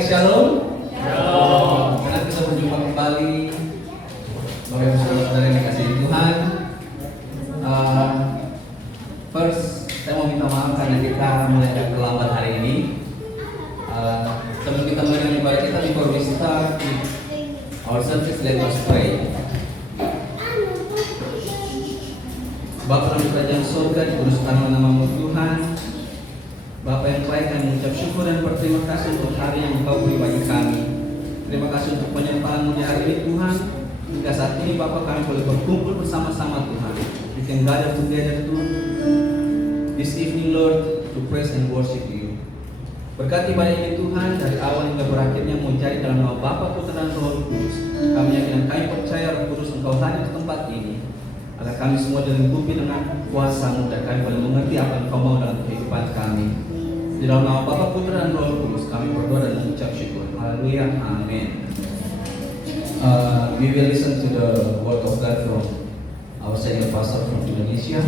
sekali shalom. Shalom. Karena kita berjumpa kembali Bapak Ibu Saudara yang dikasihi Tuhan. First, saya mau minta maaf karena kita mulai agak terlambat hari ini. Sebelum kita mulai dengan ibadah kita, before we start our service, let us pray. Bapa dalam kerajaan surga, dikuduskanlah nama-Mu Tuhan. Bapa yang baik, kami mengucap syukur dan berterima kasih untuk hari yang Engkau beri bagi kami. Terima kasih untuk penyertaan-Mu di hari ini Tuhan. Hingga saat ini Bapa kami boleh berkumpul bersama-sama Tuhan. We can gather together Tuhan this evening Lord to praise and worship You. Berkati ibadah ini Tuhan dari awal hingga berakhirnya menjadi dalam nama Bapa, Putra dan Roh Kudus. Kami yakin dan kami percaya Roh Kudus Engkau hadir di tempat ini, agar kami semua dilingkupi dengan kuasa-Mu dan kami boleh mengerti apa yang Engkau mau dalam kehidupan kami. Di dalam nama Bapa, Putra dan Roh Kudus kami berdoa dan mengucap syukur. Haleluya, amin. We will listen to the word of God from our senior pastor from Indonesia.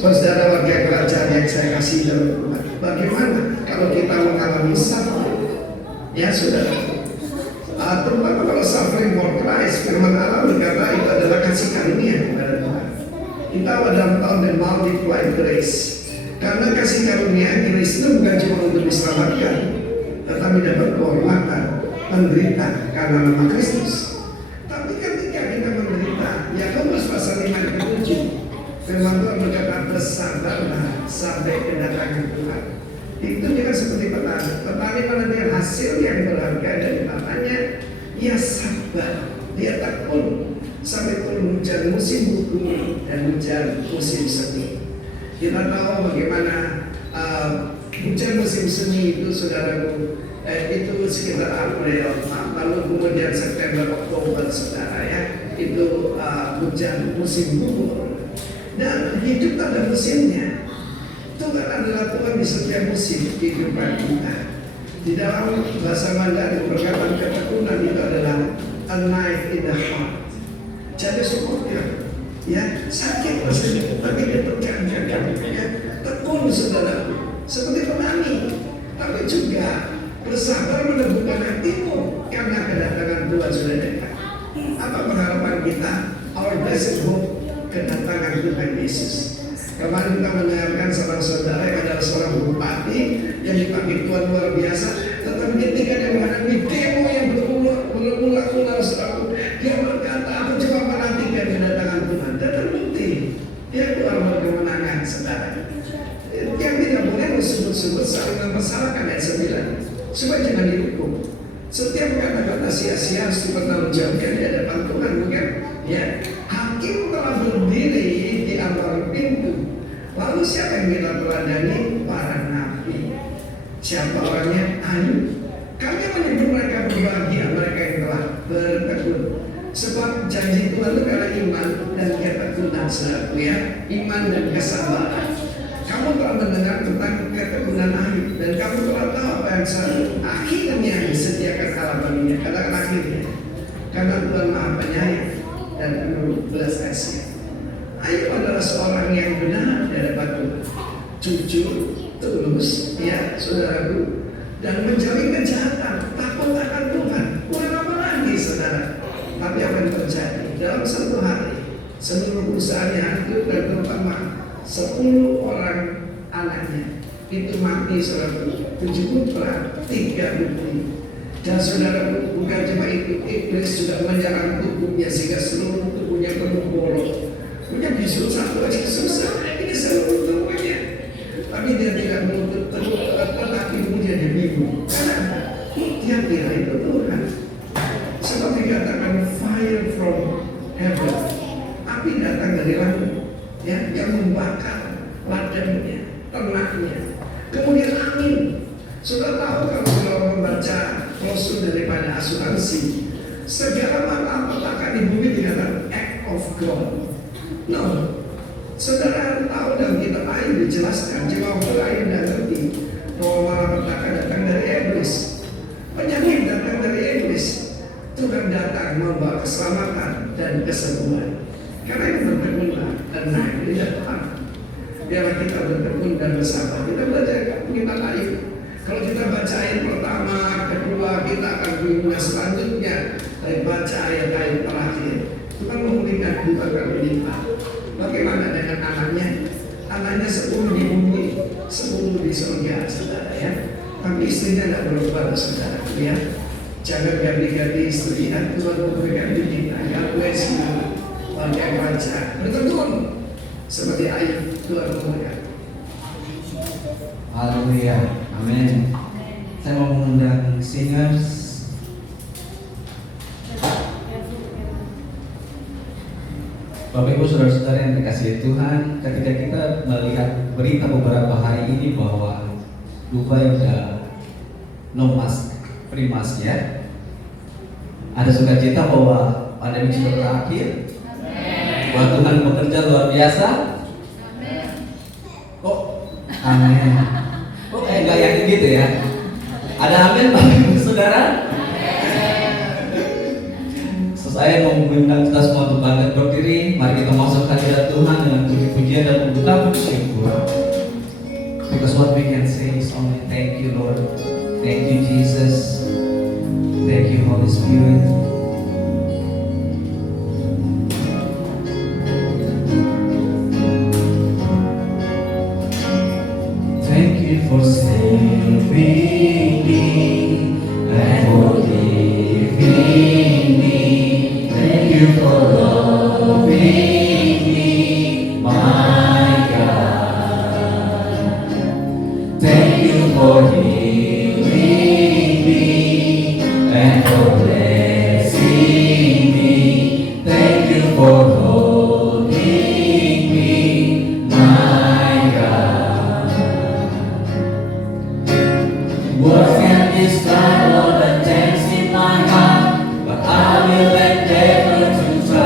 Saudara warga kerajaan yang saya kasih dalam Tuhan, bagaimana kalau kita mengalami suffering? Ya saudara, terutama kalau suffering for Christ, firman Allah berkata itu adalah kasih karunia kepada Tuhan. Kita dalam tahun dan multiply grace. Karena kasih karunia grace itu bukan cuma untuk diselamatkan, tetapi dapat kehormatan, menderita karena nama Kristus. Tapi ketika kita menderita, Yakobus pasal 5 ayat 7, firman Tuhan berkata, bersabarlah sampai kedatangan Tuhan. Itu juga seperti petani. Petani menanti hasil yang berharga dari tanahnya, ia sabar, dia tekun sampai turun hujan musim gugur dan hujan musim semi. Kita tahu bagaimana hujan musim semi itu, saudaraku, itu sekitar April, lalu kemudian September, Oktober, saudara ya, itu hujan musim gugur. Dan hidup ada musimnya. Tuhan adalah Tuhan di setiap musim kehidupan kita. Di dalam bahasa Mandarin perkataan ketekunan itu adalah a knife in the heart. Jadi seperti ya sakit rasanya, tapi dia berjaga-jaga, ya tekun saudara, seperti petani, tapi juga bersabar meneguhkan hatimu karena kedatangan Tuhan sudah dekat. Apa pengharapan kita? Our blessed hope, kedatangan Tuhan Yesus. Kemarin kita mendengarkan seorang saudara yang adalah seorang bupati yang dipanggil Tuhan luar biasa, tetapi ketika dia menghadapi demo yang berulang-ulang, saudara, dia berkata, aku cuma menantikan kedatangan Tuhan. Dan terbukti dia keluar berkemenangan, saudara. Yang tidak boleh bersebut-sebut saling mempersalahkan ayat 9, supaya jangan dihukum. Setiap kata-kata sia-sia harus dipertanggungjawabkan di hadapan Tuhan, bukan? Ya, hakim telah berdiri di antara pintu. Lalu siapa yang kita teladani? Para nabi. Siapa orangnya? Ayub. Kami menyebut mereka berbahagia, mereka yang telah bertekun. Sebab janji Tuhan itu karena iman dan ketekunan, saudaraku ya, iman dan kesabaran. Kamu telah mendengar tentang ketekunan Ayub, dan kamu telah tahu apa yang selalu akhirnya disediakan Allah baginya. Katakan akhirnya, karena Tuhan Maha Penyayang dan penuh belas kasih. Ayub adalah seorang yang benar di hadapan Tuhan, jujur, tulus, ya saudaraku, dan menjauhi kejahatan, takut akan Tuhan. Kurang apa lagi saudara? Tapi apa yang terjadi dalam satu hari, seluruh perusahaannya hancur dan terutama 10 orang anaknya itu mati, saudaraku, 7 putra, 3 putri. Dan saudaraku, bukan cuma itu, iblis sudah menyerang tubuhnya sehingga seluruh tubuhnya penuh bolong. Punya bisul satu aja susah, ini seluruh tubuhnya. Tapi dia tidak menutup tetapi kemudian dia bingung. Karena dia kira itu Tuhan. Sebab dikatakan fire from heaven, api datang dari langit, ya, yang membakar ladangnya, ternaknya. Kemudian angin. Sudah tahu kalau membaca klausul daripada asuransi, segala malapetaka di bumi dikatakan act of God. No, saudara tahu dalam kitab Ayub dijelaskan, jika orang tidak ngerti bahwa malapetaka datang dari iblis, penyakit datang dari iblis. Tuhan datang membawa keselamatan dan kesembuhan. Karena itu bertekunlah dan naik di depan. Biarlah kita bertekun dan bersabar. Kita belajar kita lain. Kalau kita baca ayat pertama, kedua, kita akan punya selanjutnya. Tapi baca ayat-ayat terakhir. Tuhan memulihkan 2 kali lipat. Bagaimana dengan anaknya? Anaknya 10 di bumi, 10 di surga, saudara ya. Tapi istrinya tidak berubah, saudara ya. Jangan ganti-ganti istri. Tuhan memberikan kita yang wesnya pakai raja bertekun seperti ayat Tuhan memberikan. Haleluya, amin. Saya mau mengundang singers. Bapak Ibu saudara-saudara yang dikasihi Tuhan, ketika kita melihat berita beberapa hari ini bahwa Dubai udah no mask, free mask ya, ada sukacita bahwa pandemi sudah berakhir, bahwa Tuhan bekerja luar biasa. Kok amin? Kok kayak gak yakin gitu ya? Ada amin Bapak Ibu saudara? Saya mau mengundang kita semua untuk bangkit berdiri. Mari kita masuk hadirat Tuhan dengan puji-pujian dan mengucap syukur. Because what we can say is only thank you Lord, thank you Jesus, thank you Holy Spirit. Thank you for saving me and forgiving me. Thank you for loving me, my God. Thank you for healing me and for blessing me. Thank you for holding me, my God. Words can describe all the things in my heart, but I will endeavor to try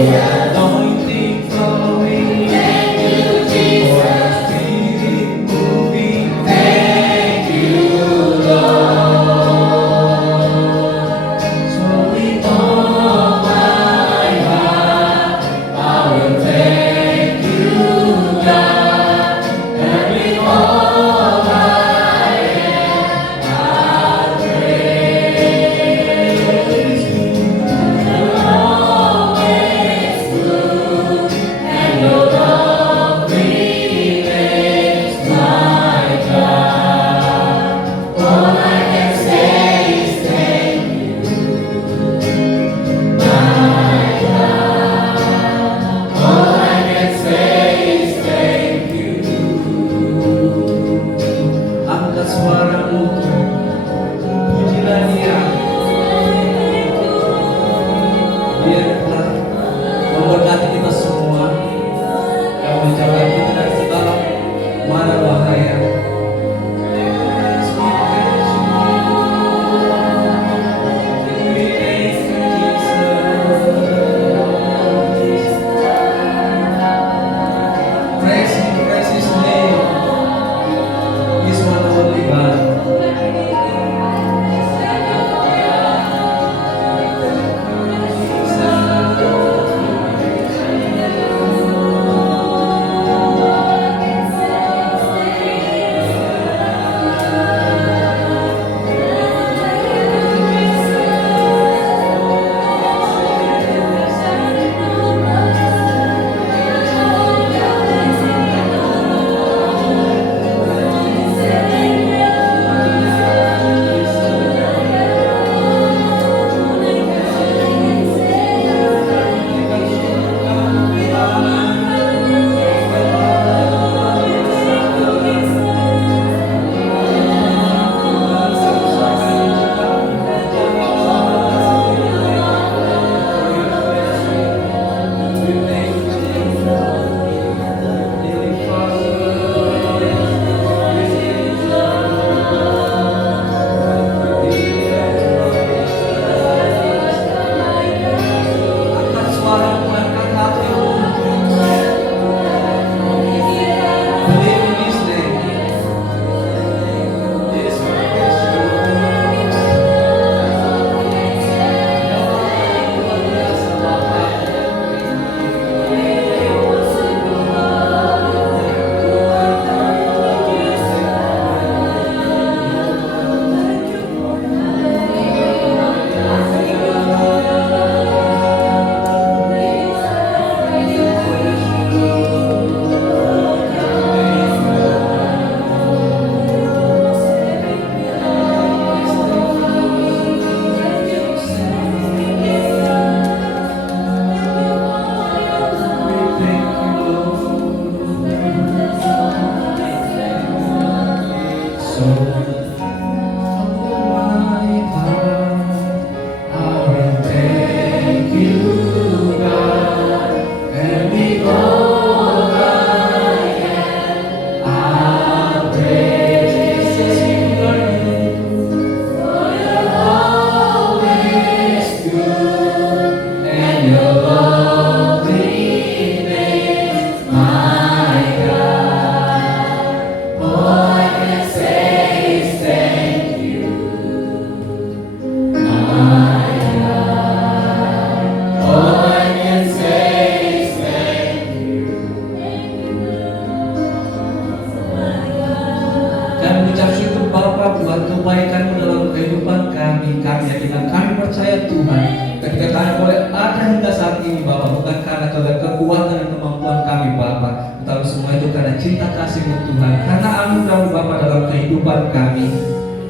Anointing flowing, Holy Spirit moving. Thank you, Lord. So with all my heart, I will thank you, God, and with all I am, I praise you. You're always good, and your love remains, my God. All I can say is thank you, my God. All I can say is thank you. Angkat suaramu, pujilah Dia. Dia telah memberkati kita semua dan menjaga kita dari segala mara bahaya. Praise Him, praise His name. He's one and only God. Angkat suaramu, angkat hatimu. Believe in His name. He is so my heart, I will thank you, God, and with all I am, I praise your name. For you're always good, and your love remains, my God. All I can say is thank you, my God. All I can say is thank you. Kami mengucap syukur Bapa buat kebaikan-Mu dalam kehidupan kami. Kami yakin kami percaya Tuhan, ketika kami boleh ada hingga saat ini Bapa, bukan karena kekuatan dan kemampuan kami Bapa, tetapi semua itu karena cinta kasih-Mu Tuhan, karena anugerah-Mu Bapa dalam kehidupan kami.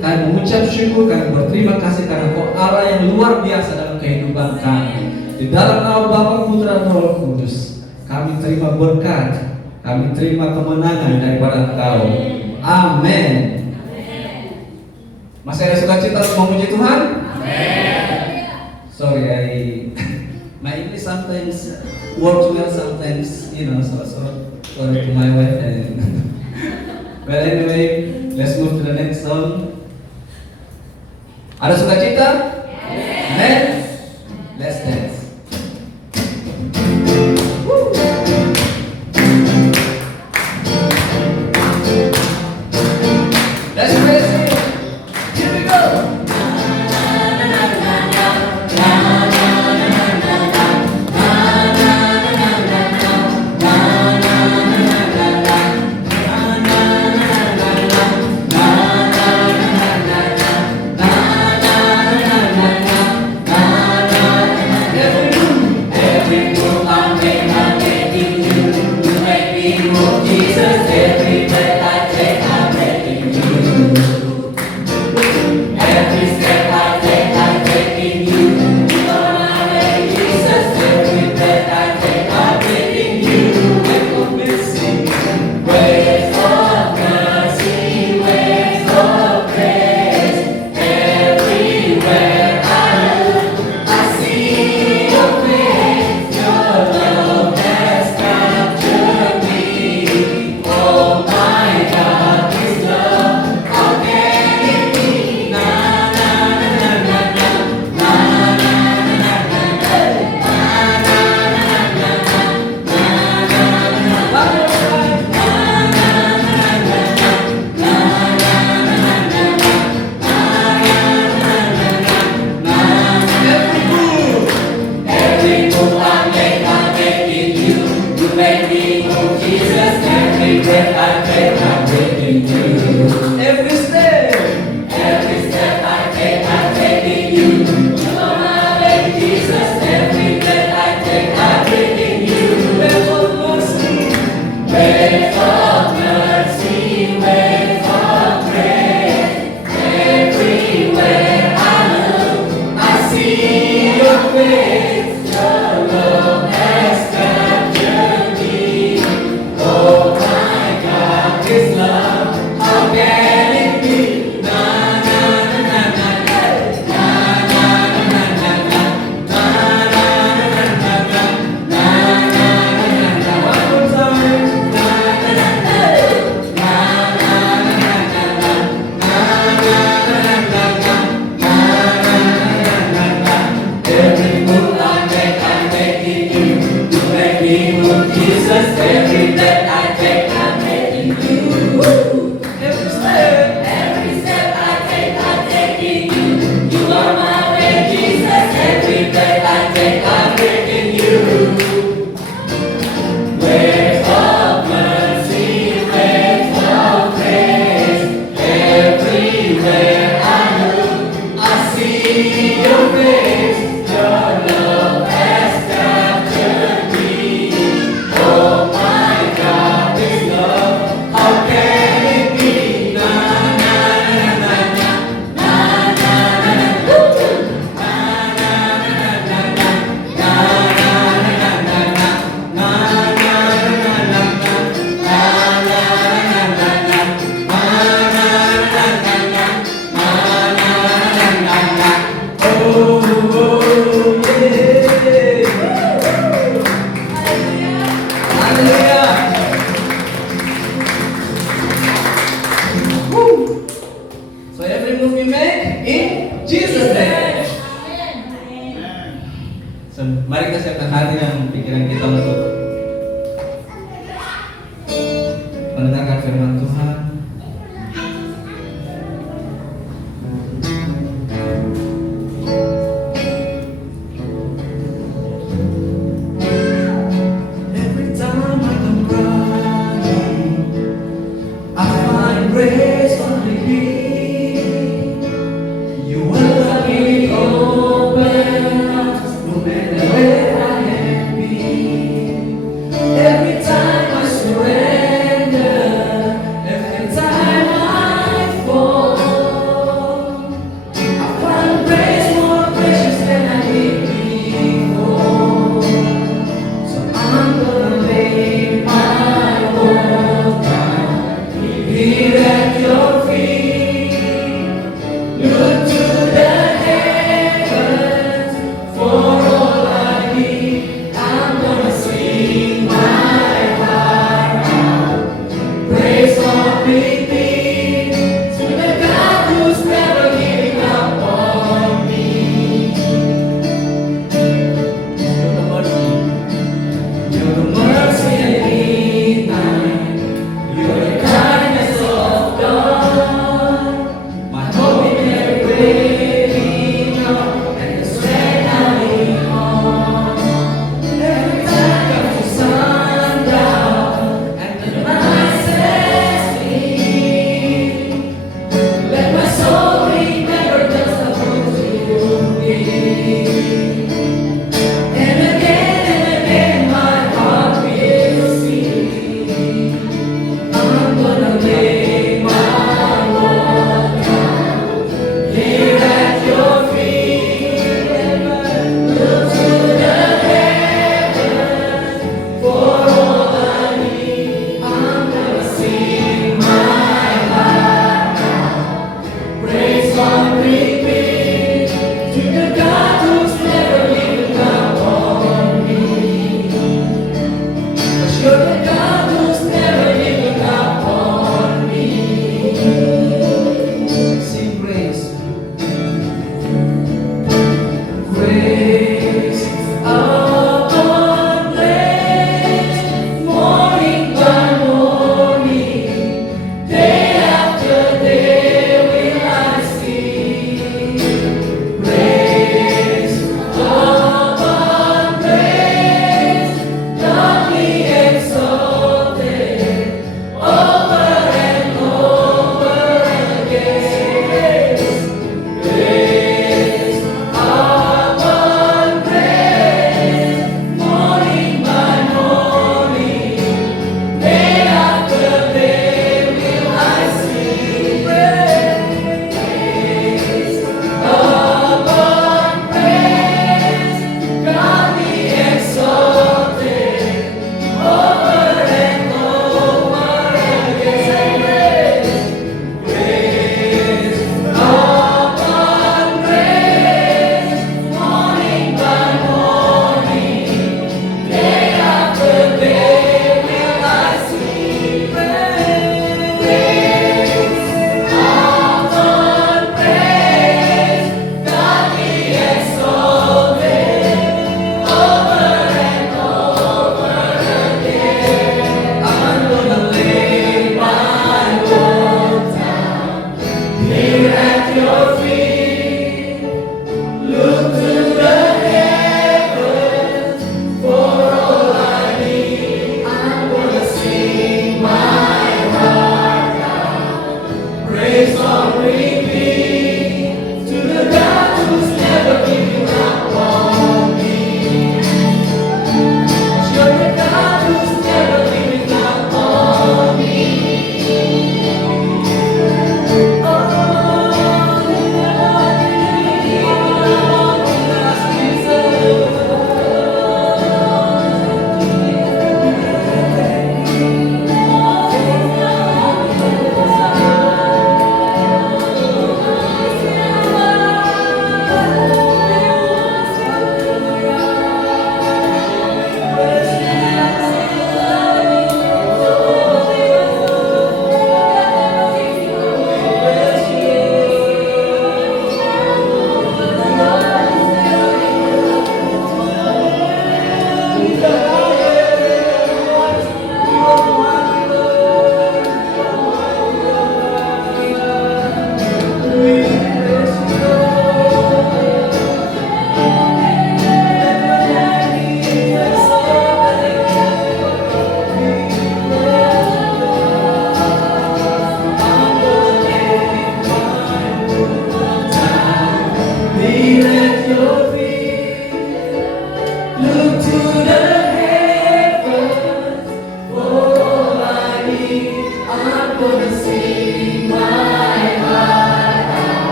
Kami mengucap syukur, kami berterima kasih karena Kau Allah yang luar biasa dalam kehidupan kami. Di dalam nama Bapa, Putra, dan Roh Kudus, kami terima berkat, kami terima kemenangan daripada Engkau. Amin. Masih ada sukacita untuk memuji Tuhan? Sorry, my English sometimes works well, sometimes so sorry to my wife. Well, anyway, let's move to the next song. Ada sukacita? Amen. Let's dance. step I take, I'm taking you. Every step I take, I'm taking you. You are my way, Jesus. Every breath I take, I'm taking you. Wait for mercy, wait for mercy, wait for grace. Everywhere I look, I see your face. Your love has captured me. Oh my God, this love, how can it be? Na na na na na na na na na na na na na na na na. One more time. Na na na na na na na na na. Every move I make, I'm making you. You make me move, Jesus. Every breath I take, I'm making you. Every step I take, I'm taking you. You are my way, Jesus. Every breath I take, I'm taking you. Wait for mercy, wait for grace. Everywhere I look, I see your face. Your love has captured me. Oh my God, this love, how can it be? Na na na na na na na na na na So every move you make in Jesus' name. So, mari kita siapkan hati dan pikiran kita untuk mendengarkan firman Tuhan. Every time I come running, I find grace on the beat. You will let me open, no matter where I may be. Every time I surrender, every time I fall, I find grace more precious than I did before. So I'm gonna lay my world down here at your feet. Look to the heavens for all I need. I'm gonna sing my heart out. Praise on repeat to the God who's never giving up on me. You're the mercy. You're the mercy at midnight. You're the kindness of God. My hope in every waiting on, and the strength I lean on. Every time comes the sundown and the night sets me. Let my soul remember just how good you've been. And again, my heart will sing. I'm gonna lay my world down here at your feet. Look to the heavens for all I need. I'm gonna sing my heart out. Praise on repeat to the God who's never given up on me. 'Cause you're the God who's never given up on me. Sing grace. Grace upon grace, morning by morning, day after day will I see. Grace upon grace, lovely and so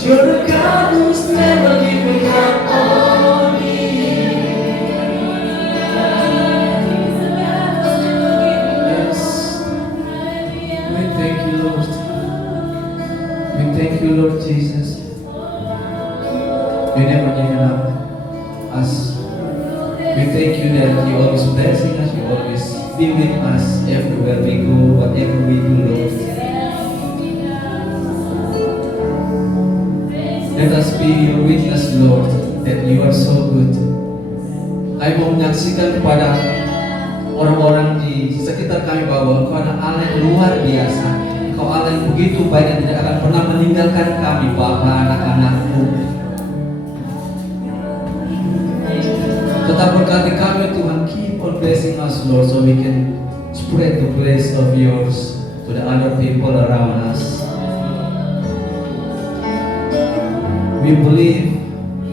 'Cause you're the God who's never giving up on me. Yes, we thank you, Lord. We thank you, Lord Jesus. You never given up us. We thank you that you always blessing us, you always be with us everywhere we go, whatever we do, Lord. Let us be your witness, Lord, that you are so good. Kami mau menyaksikan kepada orang-orang di sekitar kami bahwa Engkau adalah Allah yang luar biasa. Engkau Allah yang begitu baik dan tidak akan pernah meninggalkan kami, Bapa, anak-anakmu. Tetap berkati kami, Tuhan. Keep on blessing us, Lord, so we can spread the grace of yours to the other people around us. We believe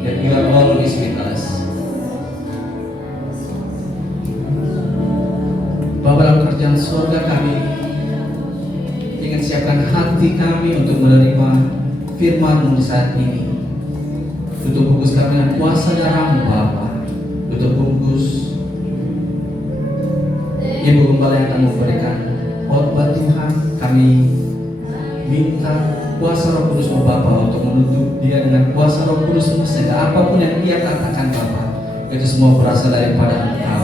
that you are always with us. Bapa dalam kerjaan surga kami ingin siapkan hati kami untuk menerima firman-Mu di saat ini. Tutup bungkus kami dengan kuasa darah-Mu, Bapa. Tutup bungkus Ibu Gembala yang akan memberikan khotbah Tuhan. Kami minta kuasa Roh Kudus-Mu, Bapa, untuk menutup dia dengan kuasa Roh Kudus-Mu, sehingga apapun yang dia katakan, Bapa, itu semua berasal daripada Engkau.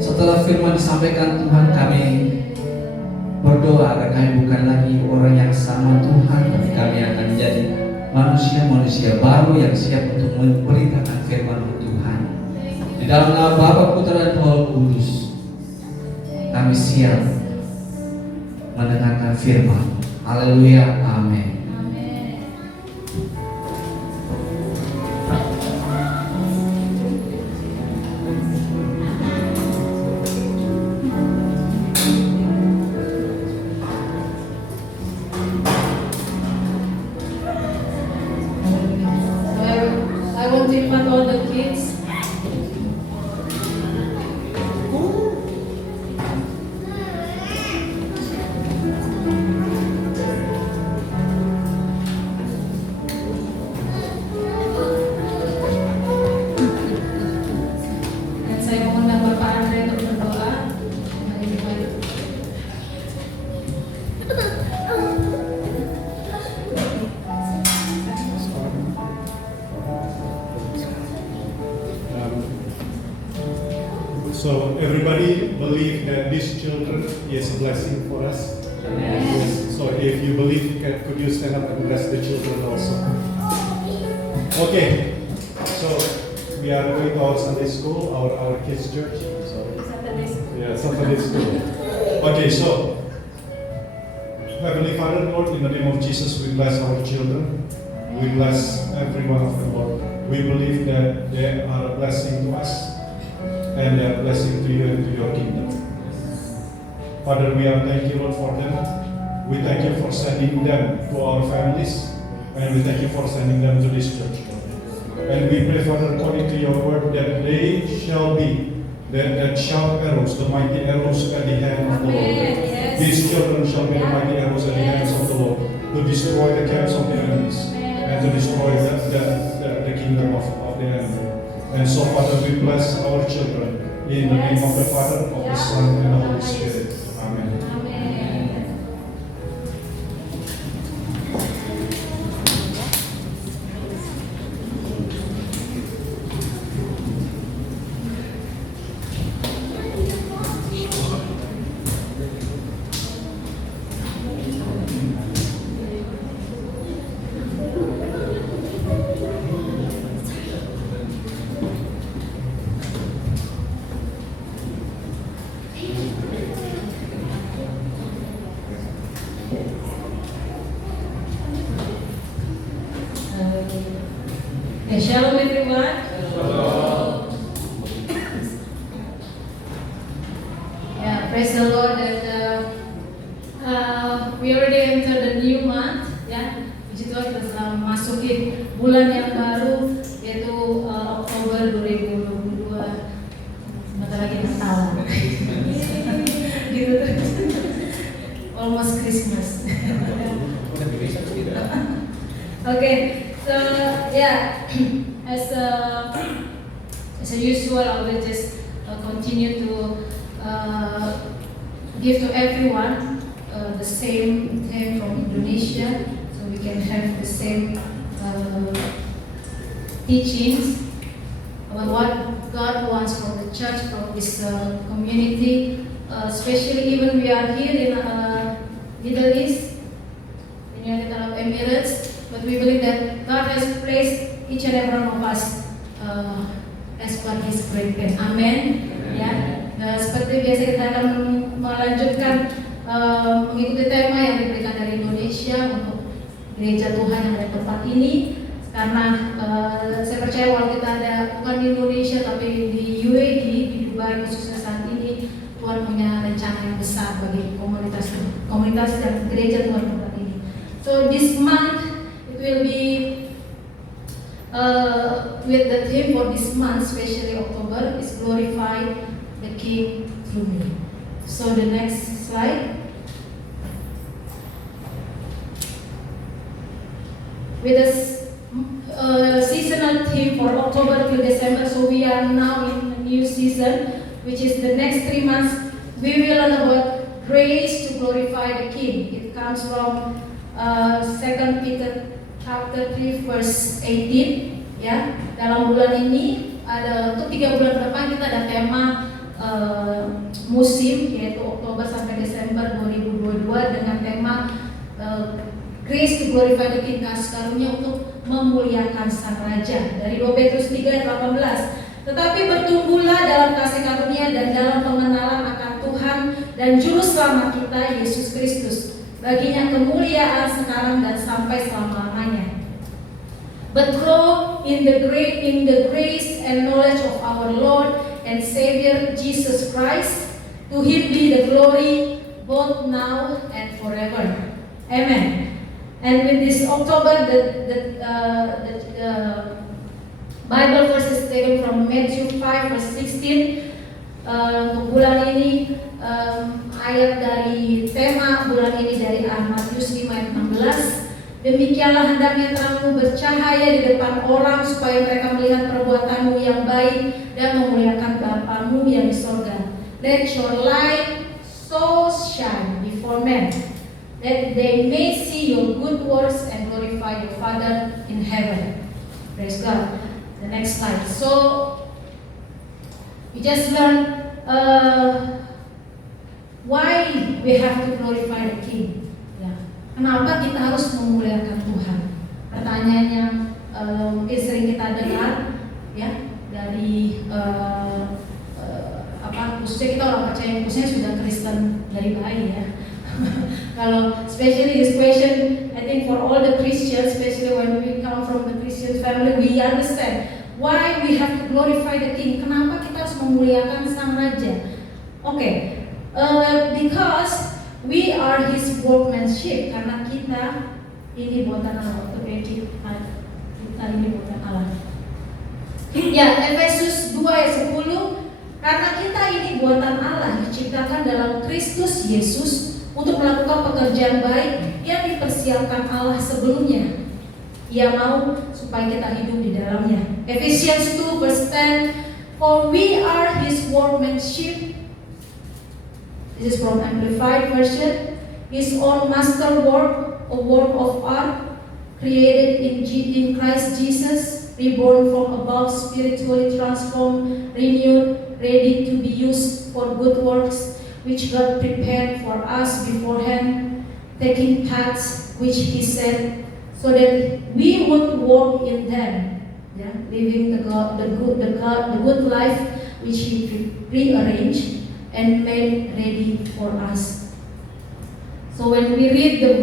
Setelah firman disampaikan, Tuhan, kami berdoa agar kami bukan lagi orang yang sama, Tuhan, tapi kami akan menjadi manusia-manusia baru yang siap untuk memberitakan firman Tuhan. Di dalam nama Bapa, Putra dan Roh Kudus, kami siap mendengarkan firman. Haleluya, amin. I want to invite all the kids. Dan saya mengundang Bapak Andre untuk berdoa. Mari invite. So everybody believe that these children is a blessing for us. Yes. So if you believe, could you stand up and bless the children also? Okay. So we are going to our Sunday school, our kids' church. Sorry. Yeah, Sunday school. Okay, so Heavenly Father, Lord, in the name of Jesus, we bless our children. We bless every one of them, Lord. We believe that they are a blessing to us and a blessing to you and to your kingdom. Father, we are thank you, Lord, for them. We thank you for sending them to our families, and we thank you for sending them to this church, Lord. And we pray, Father, according to your word, that they shall be that sharp arrows, the mighty arrows at the hand of the Lord. Yes. These children shall be the mighty arrows at the hands of the Lord, to destroy the camps of the enemies, and to destroy the kingdom of the enemy. And so, Father, we bless our children in the name of the Father, of the Son, and the Holy Spirit. Amen. Amen. Okay, shalom everyone. Yeah, praise the Lord that we already entered the new month, ya. Puji Tuhan, kita sedang memasuki bulan yang baru, yaitu Oktober 2022. Bentar lagi Natal. Gitu. Almost Christmas. Okay, so yeah, as usual, I will just continue to give to everyone the same theme from Indonesia, so we can have the same teachings about what God wants from the church, from this community, especially even we are here in Middle East, in United Arab Emirates, but we believe that God has placed each and every one of us as per His great plan. Amen. Ya, seperti biasa kita akan melanjutkan mengikuti tema yang diberikan dari Indonesia untuk gereja Tuhan yang ada di tempat ini. Karena saya percaya kalau kita ada bukan di Indonesia tapi di UAE, di Dubai khususnya saat ini, Tuhan punya rencana yang besar bagi komunitas dan gereja Tuhan tempat ini. So this month it will be with the theme for this month, especially October, is glorify the King through me. So the next slide. With the seasonal theme for October to December, so we are now in a new season, which is the next 3 months. We will learn about grace to glorify the King. It comes from 2 Peter chapter 3 verse 18. Ya, dalam bulan ini ada untuk 3 bulan ke depan kita ada tema musim, yaitu Oktober sampai Desember 2022 dengan tema Grace to glorify the King, kasih karunia untuk memuliakan Sang Raja, dari 2 Petrus 3 ayat 18. Tetapi bertumbuhlah dalam kasih karunia dan dalam pengenalan akan Tuhan dan Juru Selamat kita Yesus Kristus. Baginya kemuliaan sekarang dan sampai selama-lamanya. But grow in the grace and knowledge of our Lord and Savior Jesus Christ. To Him be the glory both now and forever. Amen. And with this October, the Bible verse is taken from Matthew 5 verse 16. Untuk bulan ini ayat dari tema bulan ini dari Matius 5 ayat 16. Demikianlah hendaknya terangmu bercahaya di depan orang supaya mereka melihat perbuatanmu yang baik dan memuliakan Bapamu yang di sorga. Let your light so shine before men, that they may see your good works and glorify your Father in heaven. Praise God. The next slide. So we just learned why we have to glorify the King. Ya. Kenapa kita harus memuliakan Tuhan? Pertanyaannya mungkin sering kita dengar, ya, dari khususnya kita orang percaya, khususnya sudah Kristen dari bayi, ya. Kalau especially this question, I think for all the Christians, especially when we come from the Christian family, we understand why we have to glorify the King. Kenapa kita harus memuliakan Sang Raja? Okay, because we are His workmanship. Karena kita ini buatan Allah. Kita ini buatan Allah. Ya, Efesus 2 ayat 10. Karena kita ini buatan Allah, diciptakan dalam Kristus Yesus untuk melakukan pekerjaan baik yang dipersiapkan Allah sebelumnya. Ia mau supaya kita hidup di dalamnya. Ephesians 2 verse 10. For we are His workmanship. This is from Amplified Version. His own masterwork, a work of art, created in Christ Jesus, reborn from above, spiritually transformed, renewed, ready to be used for good works, which God prepared for us beforehand, taking paths which He said, so that we would walk in them, yeah, living the good life which He prearranged and made ready for us. So when we read the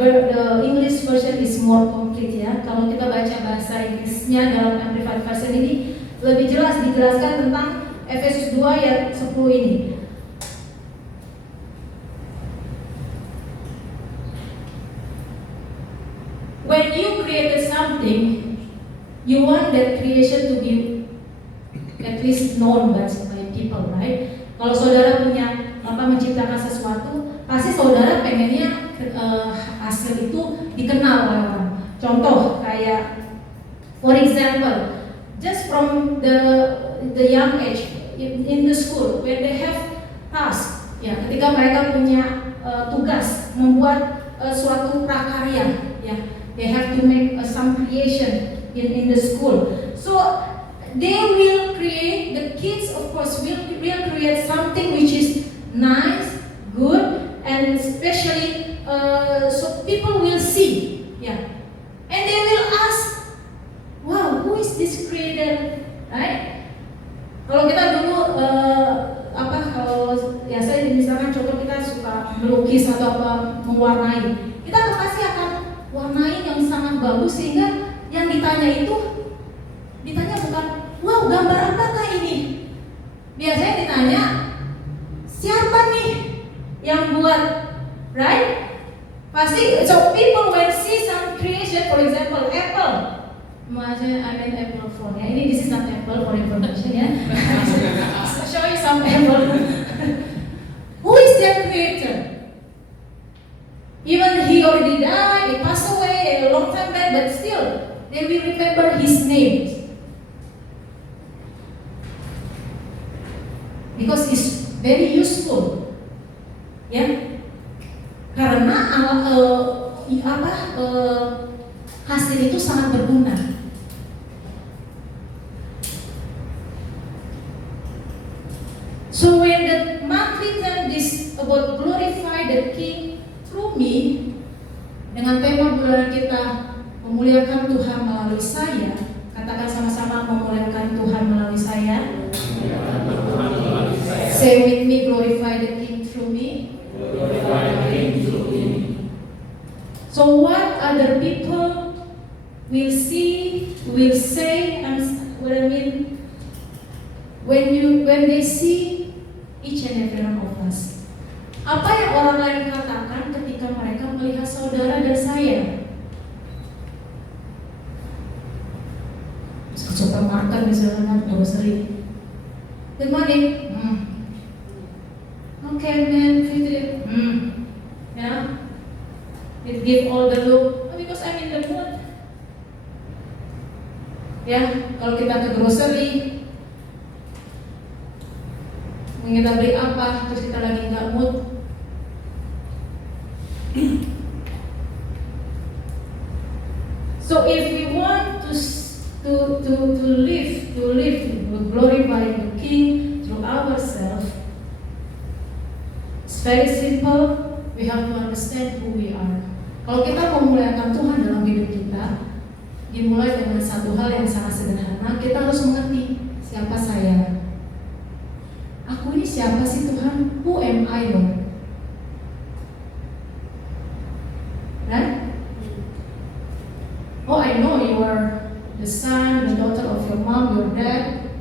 English version is more complete, ya. Kalau kita baca bahasa Inggrisnya dalam Amplified Version ini lebih jelas dijelaskan tentang Efesus 2 ayat 10 ini. When you created something, you want that creation to be at least known by people, right? Kalau saudara punya menciptakan sesuatu, pasti saudara pengennya hasil itu dikenal oleh orang. contoh kayak, for example, just from the young age in the school when they have task, ya, ketika mereka punya tugas membuat suatu prakarya, ya, they have to make some creation in the school. So they will create, the kids of course will create something which is nice, good, and especially so people will see, yeah, and they will ask, wow, who is this creator, right? Kalau kita dulu kalau ya saya misalkan contoh kita suka melukis atau apa mewarnai, kita pasti akan warnai yang sangat bagus sehingga yang ditanya bukan, wow, gambar apakah ini? Biasanya ditanya, siapa nih yang buat, right? Pasti, so people when see some creation, for example, Apple. Maksudnya I mean Apple phone, ya. Ini this is not Apple for information, ya. Show you some Apple. Who is their creator? Even he already died, he passed away a long time back, but still they will remember his name because it's very useful, ya. Karena hasil itu sangat berguna. So when the monthly term is about glorify the King through me, dengan tema bulan kita memuliakan Tuhan melalui saya, katakan sama-sama memuliakan Tuhan melalui saya. Say with me, glorify the King through me. So what other people will see, will say, and what I mean, when they see each and every one of us, apa yang orang lain katakan ketika mereka melihat saudara dan saya? Supermarket misalnya, grocery. Good morning. Okay, man, you know, it give all the look because I'm in the mood. Ya, kalau kita ke grocery, kita beli apa, terus kita lagi nggak mood. So if we want to live, to glorify the King through ourselves, it's very simple. We have to understand who we are. Kalau kita mau memuliakan Tuhan dalam hidup kita, dimulai dengan satu hal yang sangat sederhana. Kita harus mengerti siapa saya. Aku ini siapa sih Tuhan? Who am I, Lord? Right? Oh, I know you are the son, the daughter of your mom, your dad.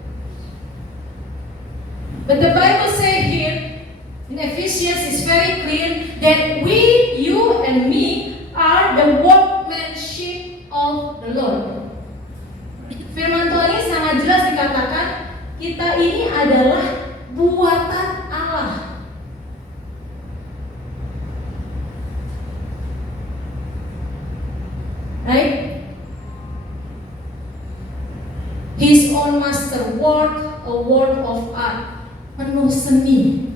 But the Bible says here in Ephesians is very clear that we, you and me are the workmanship of the Lord. Firman Tuhan ini sangat jelas dikatakan kita ini adalah buatan Allah. Right? His own masterwork, a work of art, penuh seni.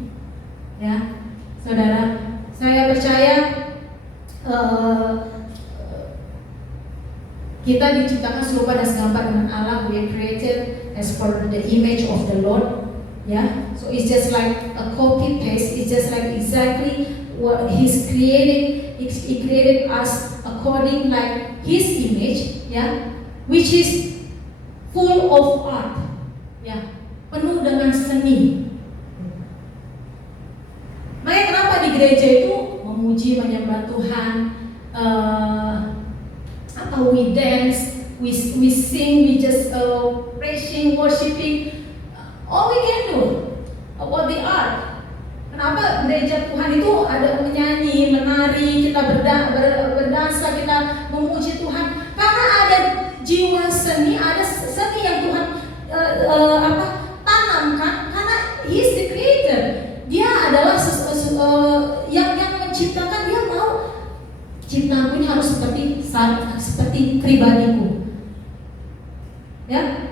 Ya, saudara, saya percaya kita diciptakan serupa dan segambar dengan Allah. We are created as per the image of the Lord. Yeah, so it's just like a copy paste. It's just like exactly what He's creating. He created us according like His image. Yeah, which is full of art. Ya, penuh dengan seni. Makanya kenapa di gereja itu memuji, menyembah Tuhan, we dance, we sing, we just praising, worshiping, all we can do about the art. Kenapa gereja Tuhan itu ada menyanyi, menari, kita berdansa, kita memuji Tuhan? Karena ada jiwa seni, ada seni yang Tuhan tanamkan. Karena He is the creator. Dia adalah yang menciptakan. Dia mau ciptaku ini harus seperti pribadiku. Ya,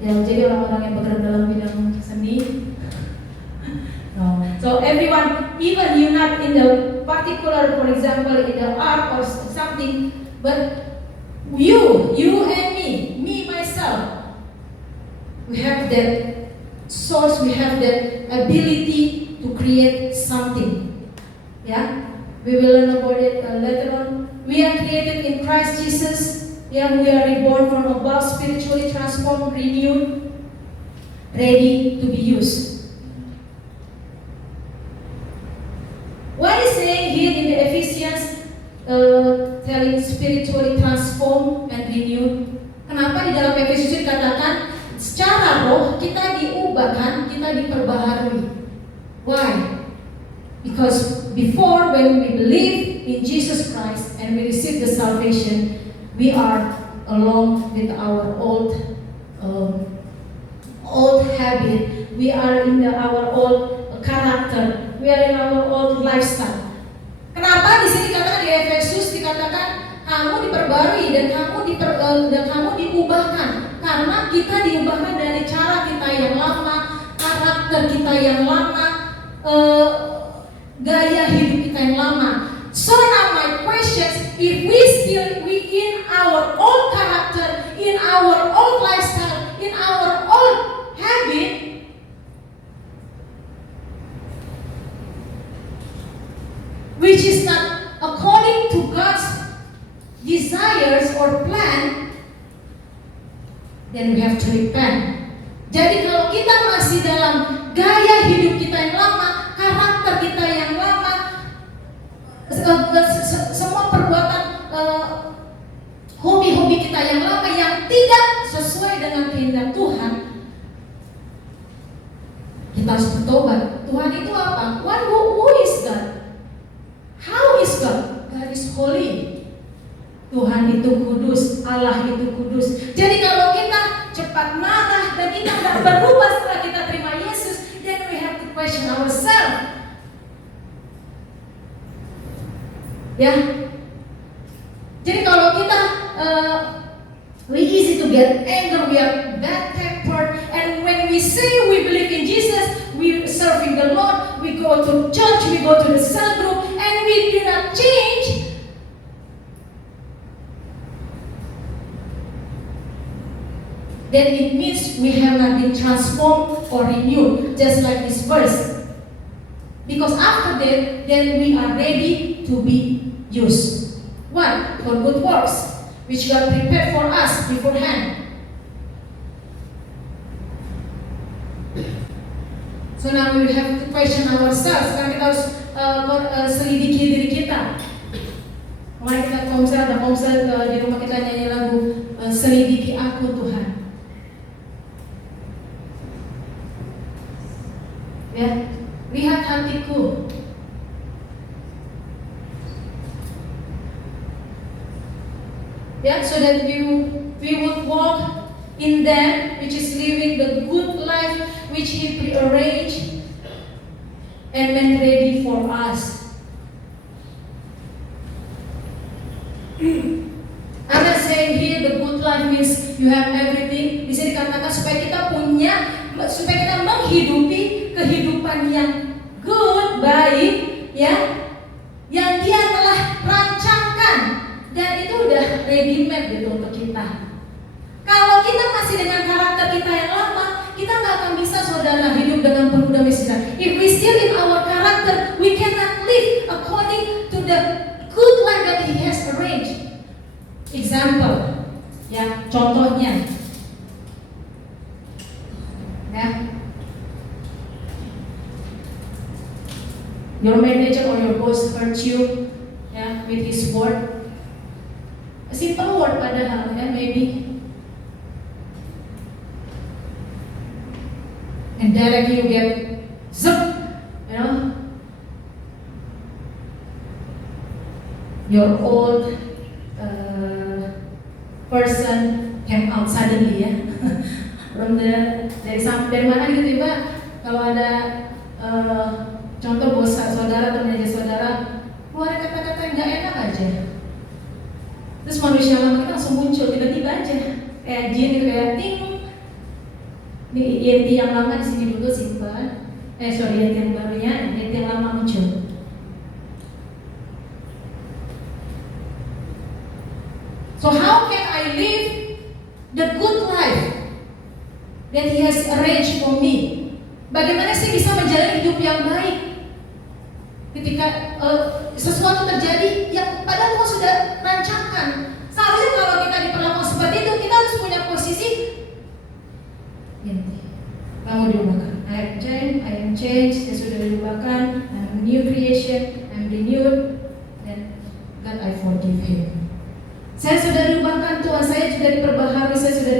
jadi orang-orang yang bergerak dalam bidang seni. No. So everyone, even you not in the particular, for example, in the art or something, but you and me myself, we have that source, we have that ability to create something. Yeah, we will learn about it later on. We are created in Christ Jesus. Yeah, we are reborn from above, spiritually transformed, renewed, ready to be used. What is saying here in the Ephesians, telling spiritually transformed and renewed? Kenapa di dalam Efesius dikatakan secara roh kita diubahkan, kita diperbaharui? Why? Because before, when we believe in Jesus Christ and we receive the salvation, we are along with our old habit. We are in our old character. We are in our old lifestyle. Kenapa di sini katakan di Efesus dikatakan kamu diperbarui dan kamu diubahkan? Karena kita diubahkan dari cara kita yang lama, karakter kita yang lama, gaya hidup kita yang lama. So now my question, if we in our old character, in our old lifestyle, in our old habit, which is not according to God's desires or plan, then we have to repent. Jadi kalau kita masih dalam gaya hidup kita yang lama, karakter kita yang lama, semua perbuatan hobi-hobi kita yang lama yang tidak sesuai dengan kehendak Tuhan, kita harus bertobat. Tuhan itu apa? Who is God? How is God? God is holy. Tuhan itu kudus, Allah itu kudus. Jadi kalau kita cepat marah dan kita tidak berubah setelah kita terima Yesus, then we have to question ourselves. Ya. Jadi kalau kita we easy to get angry, we are bad tempered, and when we say we believe in Jesus, we serving the Lord, we go to church, we go to the cell group, and we do not change, then it means we have not been transformed or renewed, just like this verse. Because after that, then we are ready to be used. What? For good works, which God prepared for us beforehand. So now we have to question ourselves. Sekarang kita harus selidiki diri kita. Kemarin kita komsel di rumah kita nyanyi lagu selidiki aku Tuhan. Ya, lihat hatiku. Yeah, so that we would walk in that which is living the good life which He prearranged and made ready for us. I'm not saying here the good life means you have everything. Di sini dikatakan supaya kita menghidupi kehidupan yang good, baik, ya, yang Dia telah rancangkan. Dan itu udah ready-made gitu untuk kita. Kalau kita masih dengan karakter kita yang lama, kita nggak akan bisa saudara hidup dengan penuh damai sejahtera. If we still in our character, we cannot live according to the good life that He has arranged. Example, ya, contohnya, ya, your manager or your boss hurt you, ya, with his word. A simple word padahal, ya, maybe. And directly you get zip, you know. Your old person came out suddenly, ya. Dari mana gitu tiba, kalau ada contoh bos saudara atau manajer saudara, keluar kata-kata yang nggak enak aja. Terus manusia lama kita langsung muncul tiba-tiba aja, kayak jin gitu, kayak ting. Nih Yeti yang lama di sini dulu simpan. Yeti yang barunya, Yeti yang lama muncul. So how can I live the good life that He has arranged for me? Bagaimana sih bisa menjalani hidup yang baik ketika sesuatu terjadi yang padahal Tuhan sudah rancangkan? Seharusnya kalau kita diperlakukan seperti itu, kita harus punya posisi Yeti, kamu diubahkan. I am changed, saya sudah diubahkan. I'm a new creation, I'm renewed, and God I forgive him. Saya sudah diubahkan Tuhan, saya sudah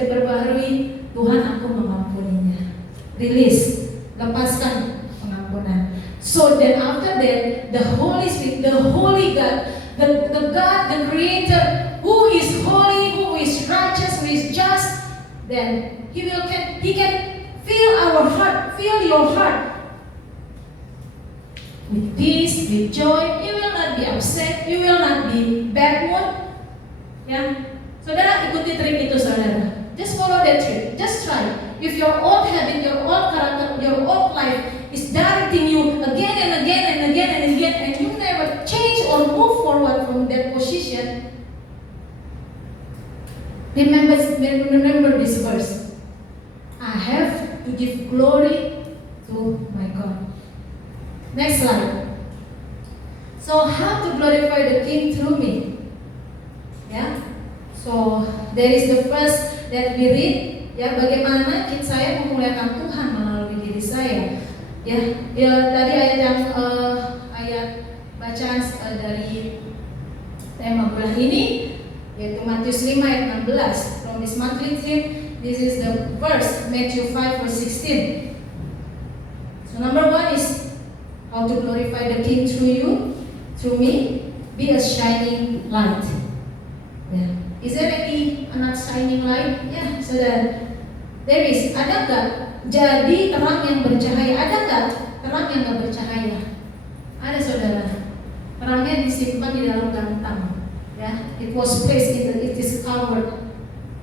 diperbaharui, Tuhan aku mengampuninya. Release, lepaskan pengampunan. So then after that, the Holy Spirit, the Holy God, the God, the Creator, who is holy, who is righteous, who is just, then He can fill our heart, fill your heart with peace, with joy. You will not be upset, you will not be bad mood. Ya, saudara ikuti trik itu saudara. Just follow that trick. Just try. If your old habit, your old character, your old life is directing you again and again and again and again, and you never change or move forward from that position, remember this verse. I have to give glory to my God. Next slide. So how to glorify the King through me? Ya, so there is the first that we read. Ya, bagaimana saya memuliakan Tuhan melalui diri saya. Ya tadi ayat yang ayat bacaan dari tema bulan ini, yaitu Matius 5 ayat 16. From this monthly theme, this is the verse Matthew 5 verse 16. So number 1 is how to glorify the King through you, through me. Be a shining light. Yeah. Is there any not shining light? Ya, saudara. There is. Ada nggak? Jadi terang yang bercahaya. Ada nggak terang yang nggak bercahaya? Ada saudara. Terangnya disimpan di dalam gantang. Ya, it was placed in it is covered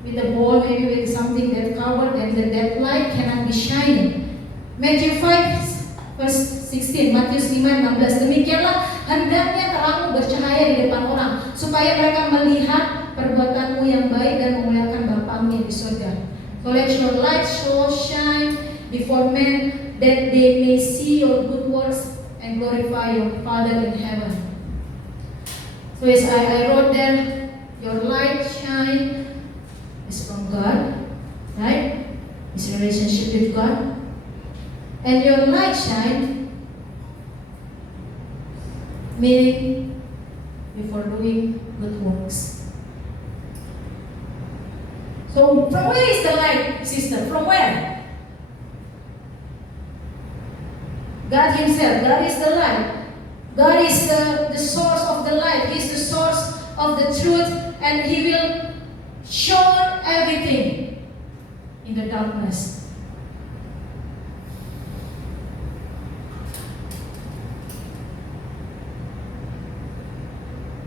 with a ball, maybe with something that covered, and that light cannot be shining. Matthew 5 verse 16, Matius 5:16. Demikianlah hendaknya terangmu bercahaya di depan orang, supaya mereka melihat perbuatanmu yang baik dan memuliakan Bapamu yang di surga. So let your light so shine before men, that they may see your good works and glorify your Father in heaven. So as I wrote there, your light shine is from God, right? It's a relationship with God. And your light shine, meaning before doing good works. So from where is the light, sister? From where? God Himself. God is the light. God is the source of the light. He is the source of the truth, and He will show everything in the darkness.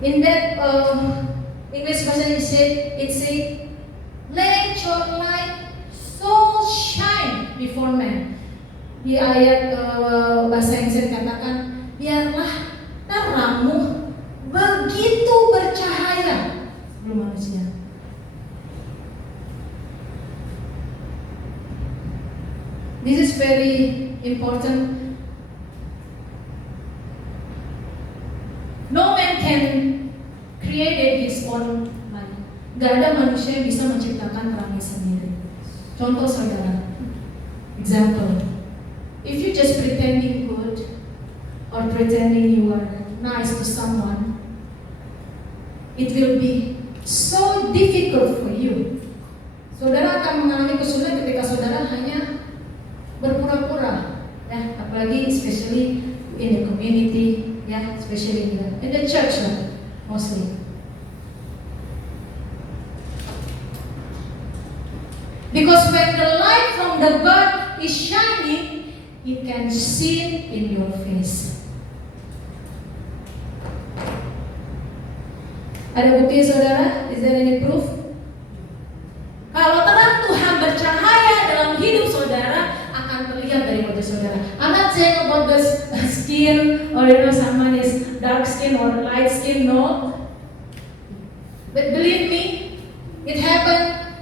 In that English version, it said, "Let your light so shine before men." Di ayat bahasa Inggris katakan, biarlah terangmu begitu bercahaya sebelum manusia. This is very important. No man can create his own light. Gak ada manusia yang bisa menciptakan terangnya sendiri. Contoh saudara, example, if you just pretending good or pretending you are nice to someone, it will be so difficult for you. Saudara akan mengalami kesulitan ketika saudara hanya berpura-pura, ya, apalagi especially in the community, ya, especially in the church lah, mostly. Because when the light from the God is shining, it can see in your face. Ada bukti saudara? Is there any proof? Kalau terang Tuhan bercahaya dalam hidup saudara, akan terlihat dari wajah saudara. I'm not saying about the skin or someone is dark skin or light skin, no. But believe me, it happened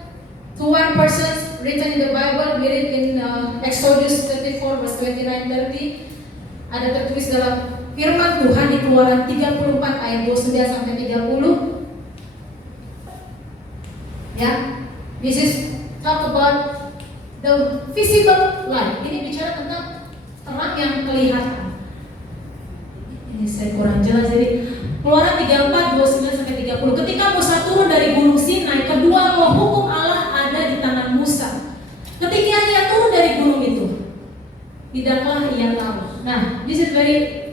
to one person written in the Bible. We read in Exodus 34 verse 29-30. Ada tertulis dalam firman Tuhan di Keluaran 34 ayat 29 sampai 30. Ya, this is talk about the physical light. Ini bicara tentang terang yang kelihatan. Ini saya kurang jelas, jadi Keluaran 34 29 sampai 30. Ketika Musa turun dari gunung Sinai, kedua roh hukum Allah ada di tangan Musa. Ketika ia turun dari gunung itu, tidaklah ia tahu. Nah, this is very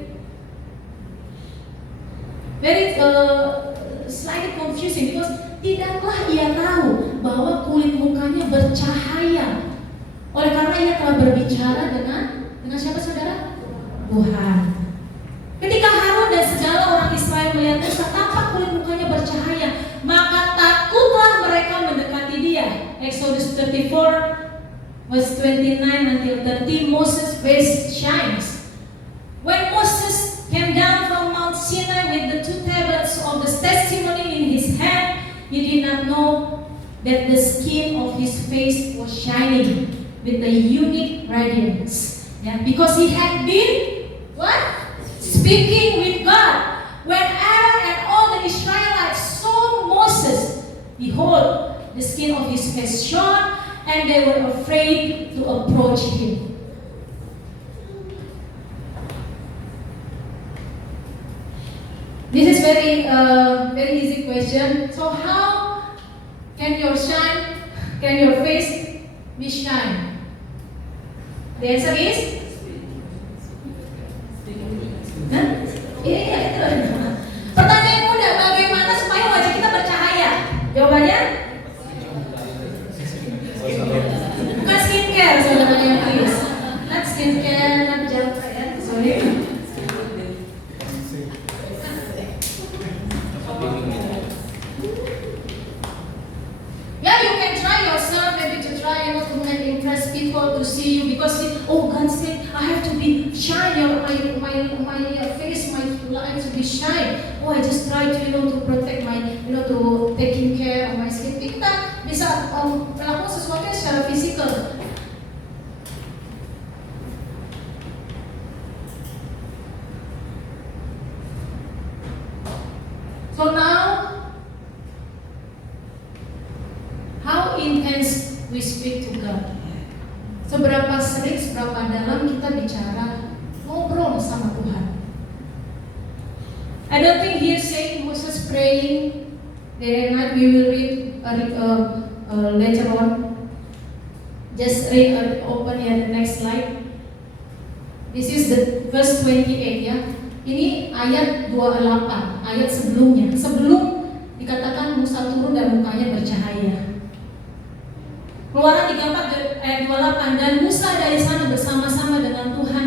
slightly confusing because tidaklah ia tahu bahwa kulit mukanya bercahaya. Oleh karena ia telah berbicara dengan siapa saudara? Tuhan. Ketika Harun dan segala orang Israel melihat Musa tampak kulit mukanya bercahaya, maka takutlah mereka mendekati dia. Exodus 34 verse 29 until 30, Moses' face shines. When Moses came down from Mount Sinai with the 2 tablets of the testimony in his hand, he did not know that the skin of his face was shining with a unique radiance. Yeah, because he had been what? Speaking with God. When Aaron and all the Israelites saw Moses, behold, the skin of his face shone, and they were afraid to approach him. This is very easy question. So how can your face be shine? The answer is? Hah? Iya itu. Pertanyaan mudah, bagaimana supaya wajah kita bercahaya? Jawabannya? Bukan skincare, saudara, please. Not skincare, not jauh ya. Sorry. Yeah, you can try yourself, maybe to try, to impress people to see you, because God said I have to be shine, my face, my light to be shine. I just try to to protect my to taking care of my skin. Kita bisa melakukan sesuatu secara fisikal. So now, how intense we speak to God? Seberapa sering, seberapa dalam kita bicara, ngobrol sama Tuhan. I don't think here saying Moses praying day and night. We will read later on. Just read, open here the next slide. This is the verse 28 ya. Ini ayat 28, ayat sebelumnya. Sebelum dikatakan Musa turun dan mukanya bercahaya. Keluaran 34 ayat 28, dan Musa dari sana bersama-sama dengan Tuhan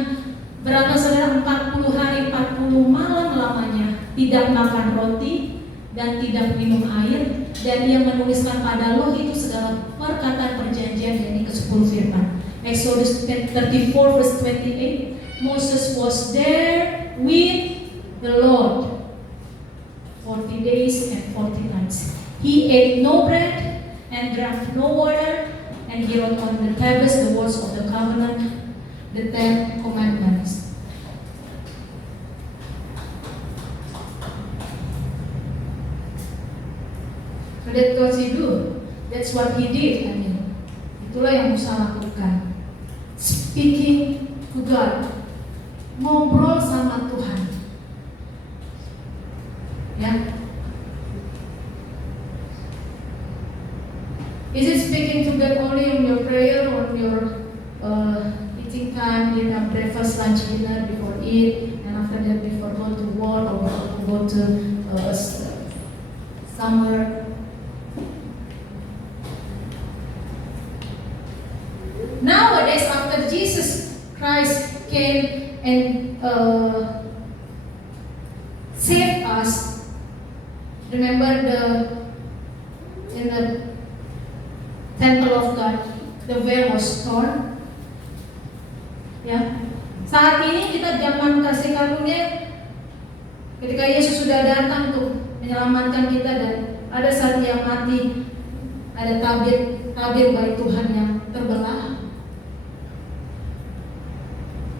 berapa saudara? 40 hari 40 malam lamanya, tidak makan roti dan tidak minum air, dan ia menuliskan pada loh itu segala perkataan perjanjian, yakni ke-10 firman. Exodus 34 verse 28, Moses was there with the Lord 40 days and 40 nights. He ate no bread and drank no water, and he wrote on the tablets the words of the covenant, the 10 commandments. So that's what he do. That's what he did. Itulah yang Musa lakukan. Speaking to God, ngobrol sama Tuhan. Ya. Is it speaking to God only in your prayer, or your eating time, breakfast, lunch, dinner, before eat, and after that before go to work or go to somewhere? Nowadays, after Jesus Christ came and saved us, remember remember in the temple of God, the veil was torn. Ya, saat ini kita zaman kasih karunia, ketika Yesus sudah datang untuk menyelamatkan kita dan ada saat Dia mati, ada tabir baik Tuhan yang terbelah.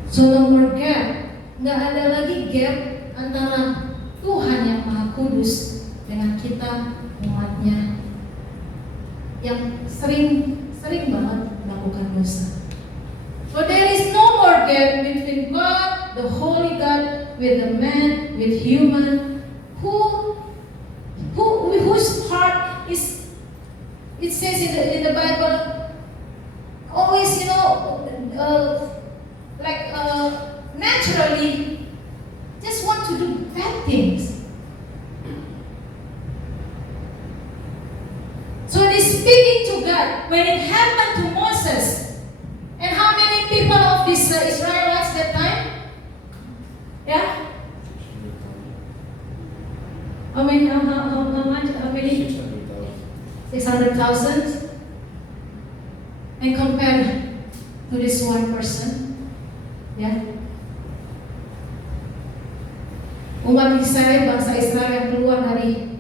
So no more gap, nggak ada lagi gap antara Tuhan yang Maha Kudus dengan kita umatnya yang sering banget melakukan dosa. So there is no more gap between God, the Holy God, with the man, with human, whose heart is. It says in the Bible, always naturally just want to do bad things. So it is speaking to God when it happened to Moses. And how many people of these Israelites that time? Yeah? How many? How much? How many? 600,000. And compared to this one person, yeah. Umat Israel, bangsa Israel yang keluar dari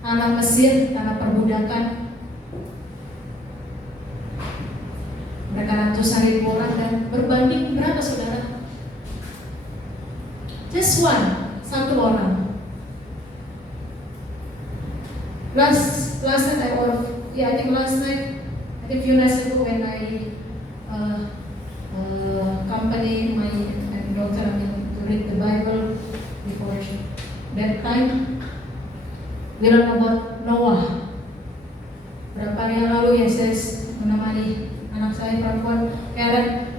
tanah Mesir, tanah perbudakan. Mereka ratusan ribu orang dan berbanding berapa saudara? Just one, satu orang. Last night I think few nights ago when I accompany my daughter to read the Bible before bedtime, we learn about Noah. Berapa hari yang lalu Yesus menemani anak saya perempuan Karen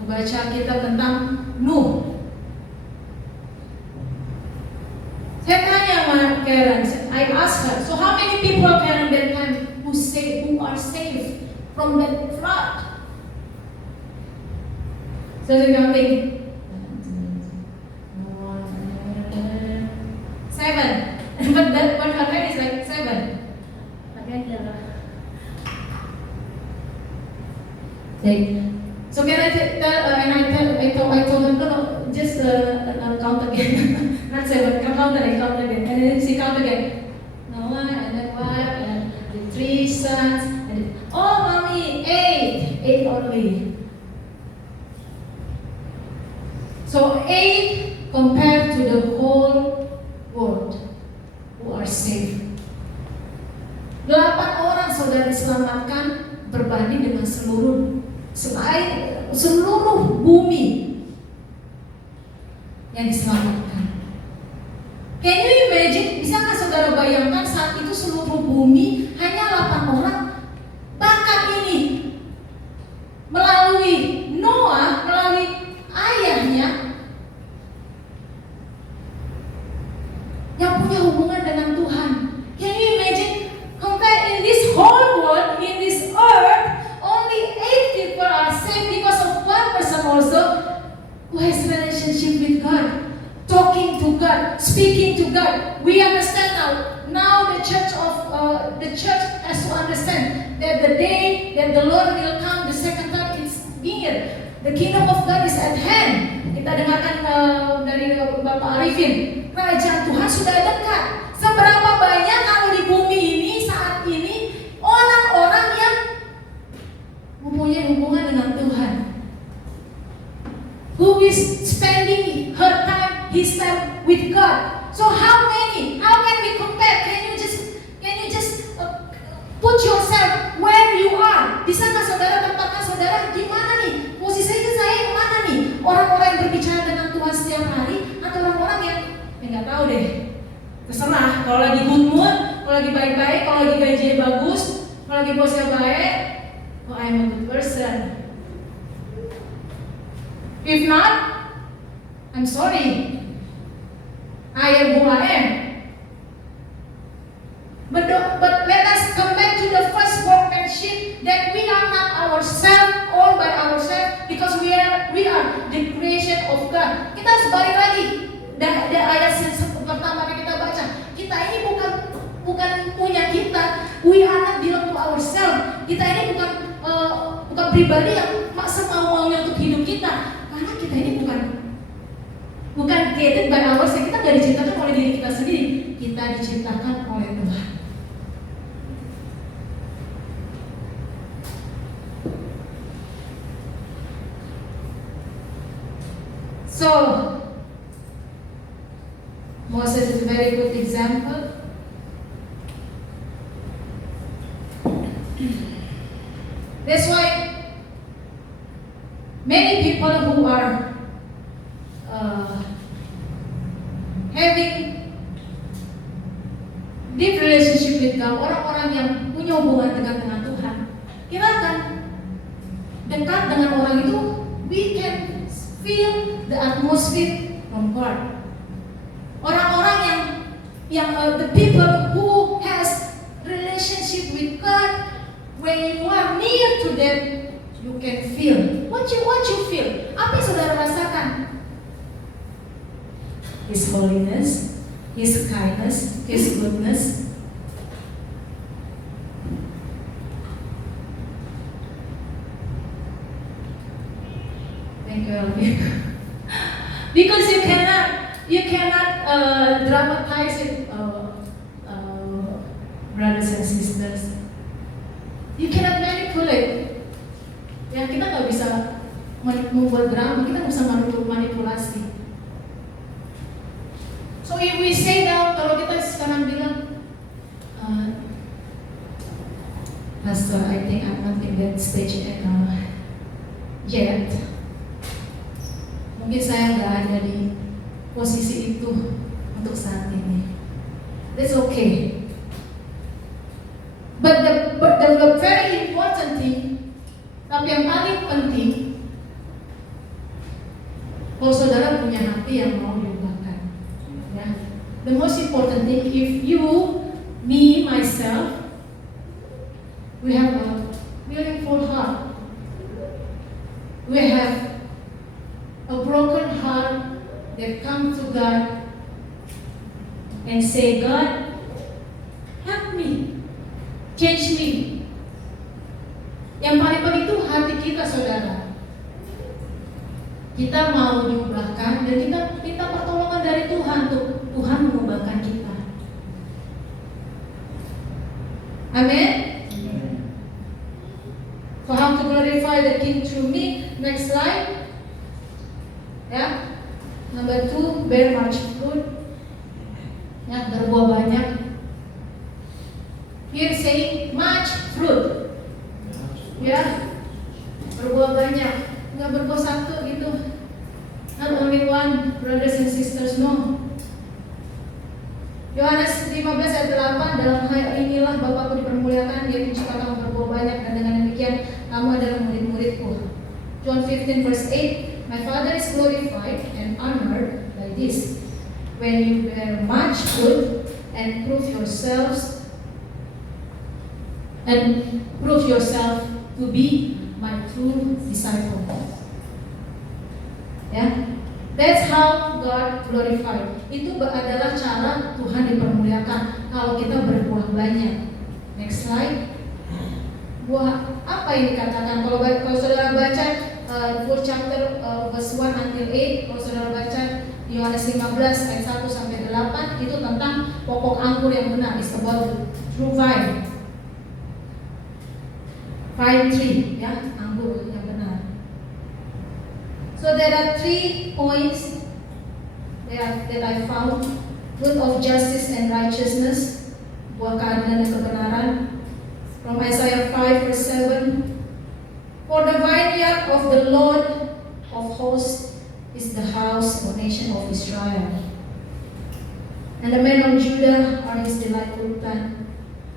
membaca kitab tentang Nuh. Saya tanya sama Karen, I asked her, so how many people Karen that time who are saved from that flood? So they're counting 7, but her head is like 7. So can I I told her, no, just count again. Not 7, count again. And then she count again. Noah and then wife and the 3 sons. And oh, mommy, 8 only. So 8 compared to the whole world who are saved. 8 orang saudara diselamatkan berbanding dengan seluruh bumi yang diselamatkan. Can you imagine? Bisakah saudara bayangkan saat itu seluruh bumi hanya 8 orang? Bahkan ini melalui Noah, melalui ayahnya yang punya hubungan dengan Tuhan. Can you imagine? Compare in this whole world, in this earth, only 8 people are saved because of one person also who has relationship with God, talking to God, speaking to God. We understand now. Now the church has to understand that the day that the Lord will come, the second time is near. The kingdom of God is at hand. Kita dengarkan dari Bapak Arifin, kerajaan Tuhan sudah dekat. Seberapa banyak kalau di bumi ini saat ini orang-orang yang mempunyai hubungan dengan Tuhan, who is spending his time with God. So how many? How can we compare? Can you just put yourself where you are? Bisakah saudara tempatkan saudara di mana nih? Posisinya saya di mana nih? Orang-orang yang berbicara dengan Tuhan setiap hari atau orang-orang yang nggak tahu deh. Terserah. Kalau lagi good mood, kalau lagi baik-baik, kalau lagi gajinya bagus, kalau lagi bosnya baik, oh I'm a good person. If not, I'm sorry. I am who I am. But let us come back to the first workmanship that we are not ourselves, all by ourselves, because we are the creation of God. Kita harus balik lagi dari ayat yang pertama kita pribadi yang semau-maunya untuk hidup kita. Karena kita ini bukan created by ourselves. Kita gak diciptakan oleh diri kita sendiri. Kita diciptakan oleh Tuhan. So, Moses is a very good example. That's why many people who are having deep relationship with God, orang-orang yang punya hubungan dekat dengan Tuhan, kita akan dekat dengan orang itu. We can feel the atmosphere from God. Orang-orang yang the people who has relationship with God, when you are near to them, you can feel. What you feel? Apa yang saudara rasakan? His holiness, His kindness, His goodness. Thank you, Alvin. Because you cannot dramatize it, brothers and sisters. You cannot manipulate. Ya, kita nggak bisa membuat drama, kita nggak bisa manipulasi. So if we say down, kalau kita sekarang bilang, Pastor, I think I'm not in that stage yet. Mungkin saya nggak ada di posisi itu untuk saat ini. That's okay. But the very important thing, tapi yang paling penting, kalau saudara punya hati yang mau diubahkan, ya. The most important thing, if you, me, myself, we have a willful heart, we have a broken heart that come to God and say, God, help me. Change me. Yang paling penting itu hati kita, saudara. Kita mau diubahkan dan kita minta pertolongan dari Tuhan untuk Tuhan mengubahkan kita. Amin. For how to glorify the King through me. Next slide. Ya. Number 2, bear much fruit. Ya, berbuah banyak. Here saying much fruit, ya, berbuah banyak, nggak berbuah satu gitu, not only one, brothers and sisters, no. Yohanes 15 ayat 8, dalam hal inilah Bapakku dipermuliakan, yaitu jika kamu berbuah banyak, dan dengan demikian kamu adalah murid-muridku. John 15 verse 8, my Father is glorified and honored by this, when you bear much fruit and prove yourself to be my true disciple. Ya, that's how God glorified. Itu adalah cara Tuhan dipermuliakan kalau kita berbuah banyak. Next slide. Buah apa yang dikatakan? Kalau saudara baca full chapter verse 1 until 8, kalau saudara baca Yohanes 15 ayat 1 sampai 8, itu tentang pokok anggur yang benar, is about the true vine. Vine tree, ya, anggur yang benar. So there are 3 points that I found: fruit of justice and righteousness, buah keadilan dan kebenaran. From Isaiah 5 verse 7, for the vineyard of the Lord of hosts is the house or nation of Israel, and the men of Judah are his delightful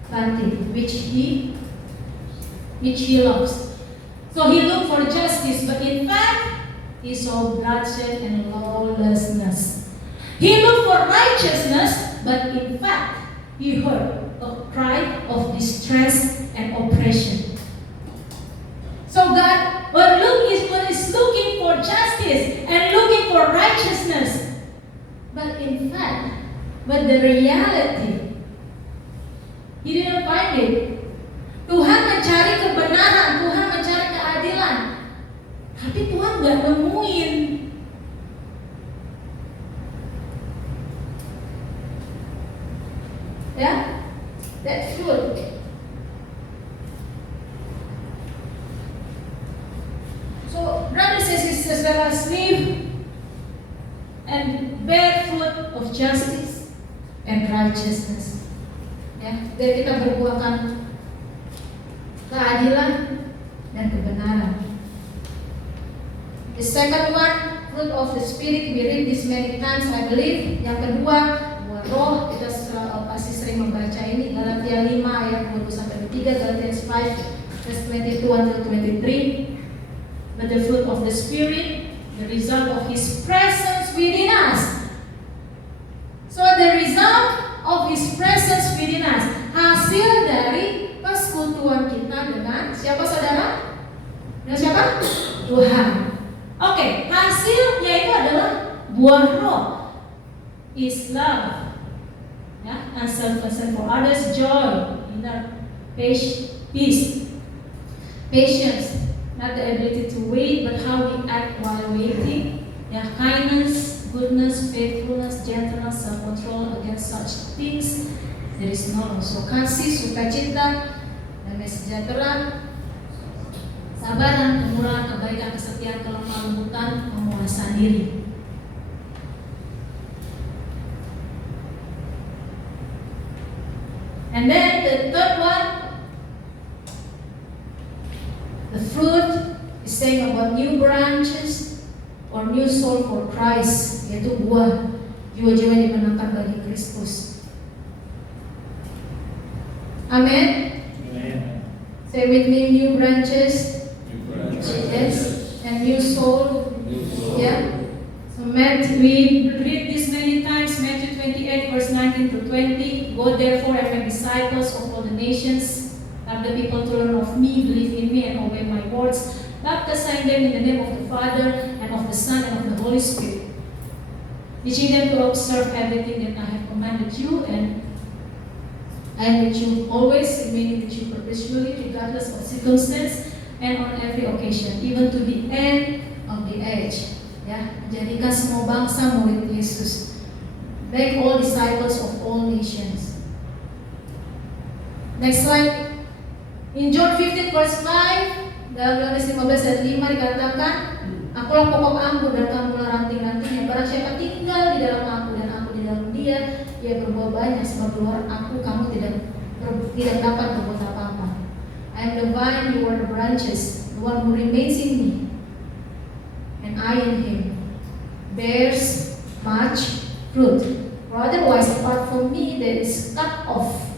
planting, which he loves. So he looked for justice, but in fact, he saw bloodshed and lawlessness. He looked for righteousness, but in fact, he heard a cry of distress and oppression. So God is looking for justice and looking for righteousness. But the reality, he didn't find it. Tuhan mencari kebenaran, Tuhan mencari keadilan. keadilan. Tapi Tuhan gak nemuin. Ya, that fruit. So, brothers and sisters, let us live and bear fruit of justice and righteousness. Ya, biar kita berbuahkan keadilan dan kebenaran. The second one, fruit of the spirit, we read this many times, I believe. Yang kedua, buah roh, kita pasti sering membaca ini, Galatia 5 ayat 20-23, Galatia 5 verse 22 until 23. But the fruit of the spirit, the result of His presence within us. So the result of His presence within us, hasil dari persekutuan kita dengan siapa saudara? Dengan siapa? Tuhan. Oke, hasilnya itu adalah buah roh. Is love, ya, unselfish for others, joy, inner peace, patience, not the ability to wait, but how we act while waiting, ya, kindness, goodness, faithfulness, gentleness, self-control. Against such things there is no law. So kasih, sukacita, damai sejahtera, sabaran, kemurahan, kebaikan, kesetiaan, kelemah lembutan, penguasaan diri. And then the third one, the fruit is saying about new branches or new soul for Christ, yaitu buah jiwa-jiwa yang dimenangkan bagi Kristus. Amen. Say with me, new branches. Yes, and new soul. Yeah. So we read this many times, Matthew 28 verse 19 to 20. Go therefore and make disciples of all the nations. Have the people to learn of me, believe in me, and obey my words. Baptizing them in the name of the Father and of the Son and of the Holy Spirit. Teaching them to observe everything that I have commanded you, and I am with you always, remaining with you perpetually, regardless of circumstance and on every occasion, even to the end of the age. Ya, jadikan semua bangsa murid Yesus. Make all disciples of all nations. Next slide. In John 15 verse 5, dalam Yohanes 15 ayat 5 dikatakan, Akulah pokok anggur dan kamulah ranting-rantingnya. Barang siapa tinggal di dalam aku dan aku di dalam dia, ia berbuah banyak, sebab luar aku kamu tidak dapat berbuat apa-apa. I am the vine, you are the branches. The one who remains in me and I in him bears much fruit. For otherwise, apart from me, that is cut off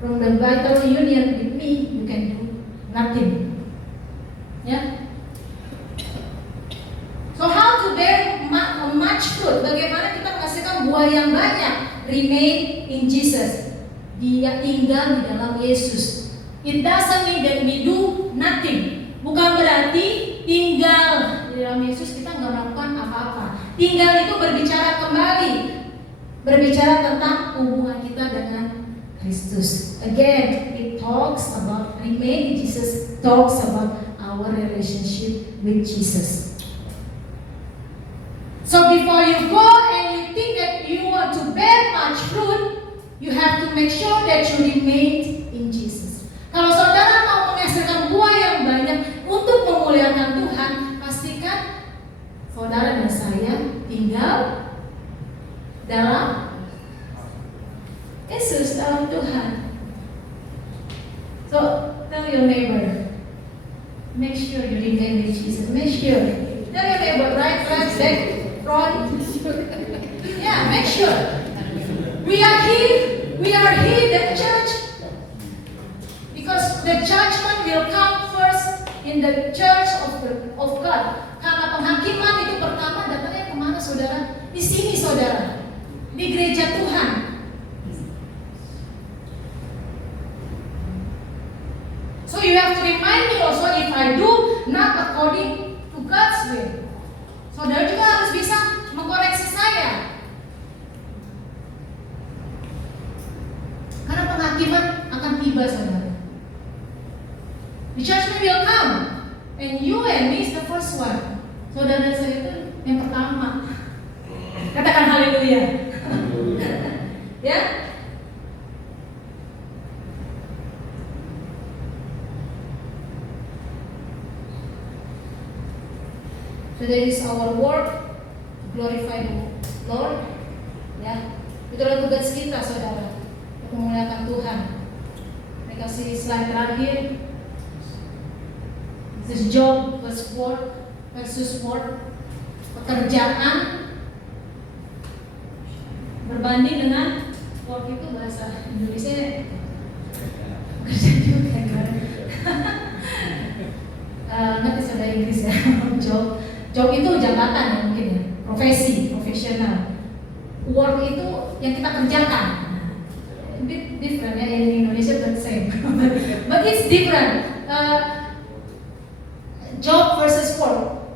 from the vital union with me, you can do nothing. Ya. So how to bear much fruit? Bagaimana kita menghasilkan buah yang banyak? Remain in Jesus. Dia tinggal di dalam Yesus. It doesn't mean that we do nothing. Bukan berarti tinggal di dalam Yesus kita nggak melakukan apa-apa. Tinggal itu berbicara kembali, berbicara tentang hubungan kita dengan Kristus. Again, it talks about remain in Jesus, talks about our relationship with Jesus. So before you go and you think that you want to bear much fruit, you have to make sure that you remain in Jesus. Kalau saudara mau menghasilkan buah yang banyak untuk memuliakan Tuhan, pastikan saudara dan saya tinggal dalam Yesus, dalam Tuhan. So tell your neighbor, make sure you remain with Jesus. Make sure. Tell your neighbor, right, back, front. Yeah, make sure. We are here, the church, because the judgment will come first in the church of God. Karena penghakiman itu pertama datangnya kemana, saudara? Di sini, saudara, di gereja Tuhan. So you have to remind me also if I do not according to God's will. Saudara juga harus bisa mengkoreksi saya. Karena penghakiman akan tiba, saudara. The judgment will come. And you and me is the first one. Saudara saya itu yang pertama. Katakan haleluya. Ya. So that is our work, glorify the Lord. Ya, itulah tugas kita, saudara, untuk memuliakan Tuhan. Mereka kasih slide terakhir. This is job versus work. Pekerjaan berbanding dengan work itu bahasa Indonesia. Pekerjaan juga kan? Ngerti saudara Inggris ya. Job itu jabatan ya mungkin ya, profesional. Work itu yang kita kerjakan. A bit different ya in Indonesia but same. But it's different. Job versus work.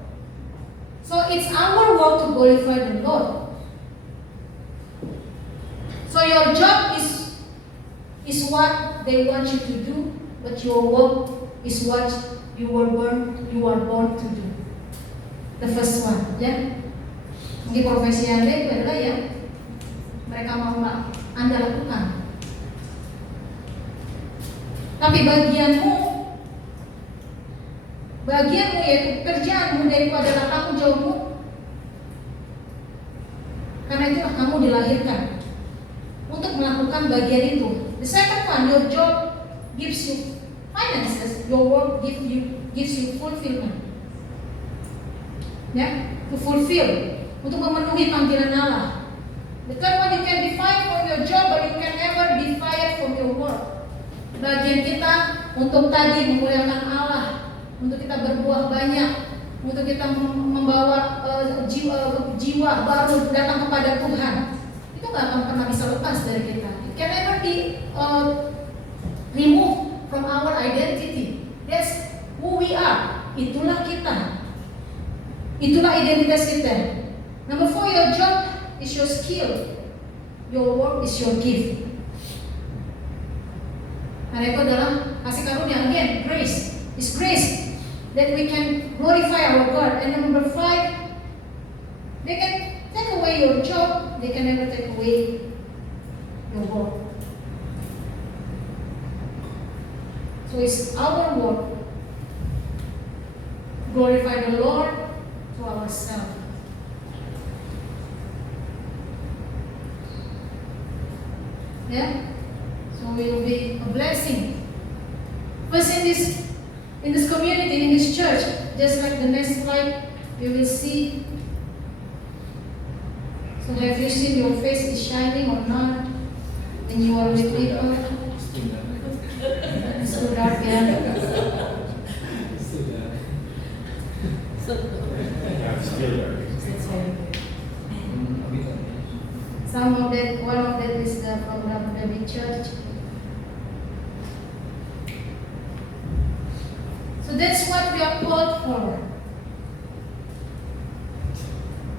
So it's our work to glorify the Lord. So your job is what they want you to do, but your work is what you are born to do. The first one, ya. Mungkin profesi Anda itu adalah yang mereka mau Anda lakukan. Tapi bagianmu yaitu pekerjaanmu daripada tanggung jawabmu. Karena itu kamu dilahirkan untuk melakukan bagian itu. The second one, your job gives you finances. Your work gives you fulfillment. Ya, to fulfill, untuk memenuhi panggilan Allah. The third one, you can be fired from your job, but you can never be fired from your work. Bagian kita untuk tadi memuliakan Allah, untuk kita berbuah banyak, untuk kita membawa jiwa baru datang kepada Tuhan. Itu nggak akan pernah bisa lepas dari kita. It can never be removed from our identity. That's who we are. Itulah kita. Itulah identitas kita. Number 4, your job is your skill. Your work is your gift. Karena itu adalah kasih karunia, again, grace. It's grace that we can glorify our God. And number 5, they can take away your job, they can never take away your work. So it's our work. Glorify the Lord to ourselves. Yeah? So we will be a blessing. First in this community, in this church, just like the next slide, you will see. So have you seen your face is shining or not? When you are with people? It's too dark, yeah. One of that is the program of the big church. So that's what we are called for.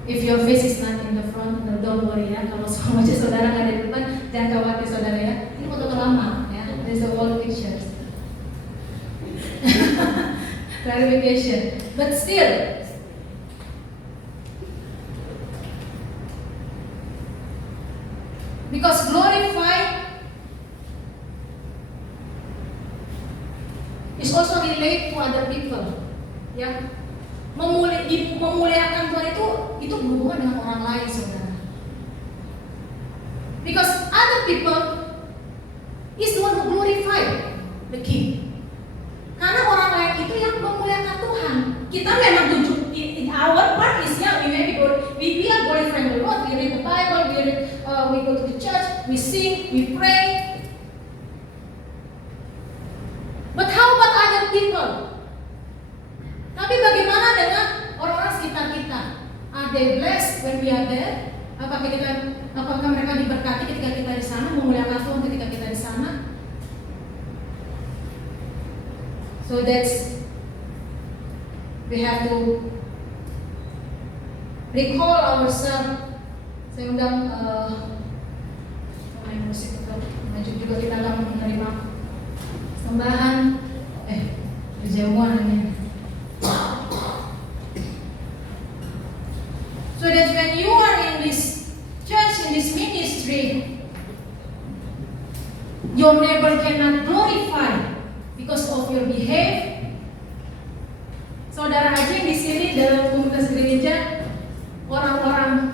If your face is not in the front, no, don't worry ya. Kalau semua saudara nggak ada di depan, jangan khawatir saudara ya. Ini foto lama ya. There's the old pictures. Clarification. But still, because glorify is also relate to other people. Ya, memuliakan Tuhan itu berhubungan dengan orang lain, saudara. Because other people is the one who glorify the King. Karena orang lain itu yang memuliakan Tuhan. Kita memang tujuh. Our part is we are glorifying the Lord. We read the Bible. We go to the church. We sing. We pray. But how about other people? Tapi bagaimana dengan orang-orang sekitar kita? Are they blessed when we are there? Apakah mereka diberkati ketika kita di sana, memuliakan Tuhan ketika kita di sana? So that's, we have to recall ourselves. Saya undang pemain musik untuk maju juga, kita akan menerima sembahan jamuan ini. your neighbor cannot glorify because of your behavior. Saudara aja di sini dalam komunitas gereja, orang-orang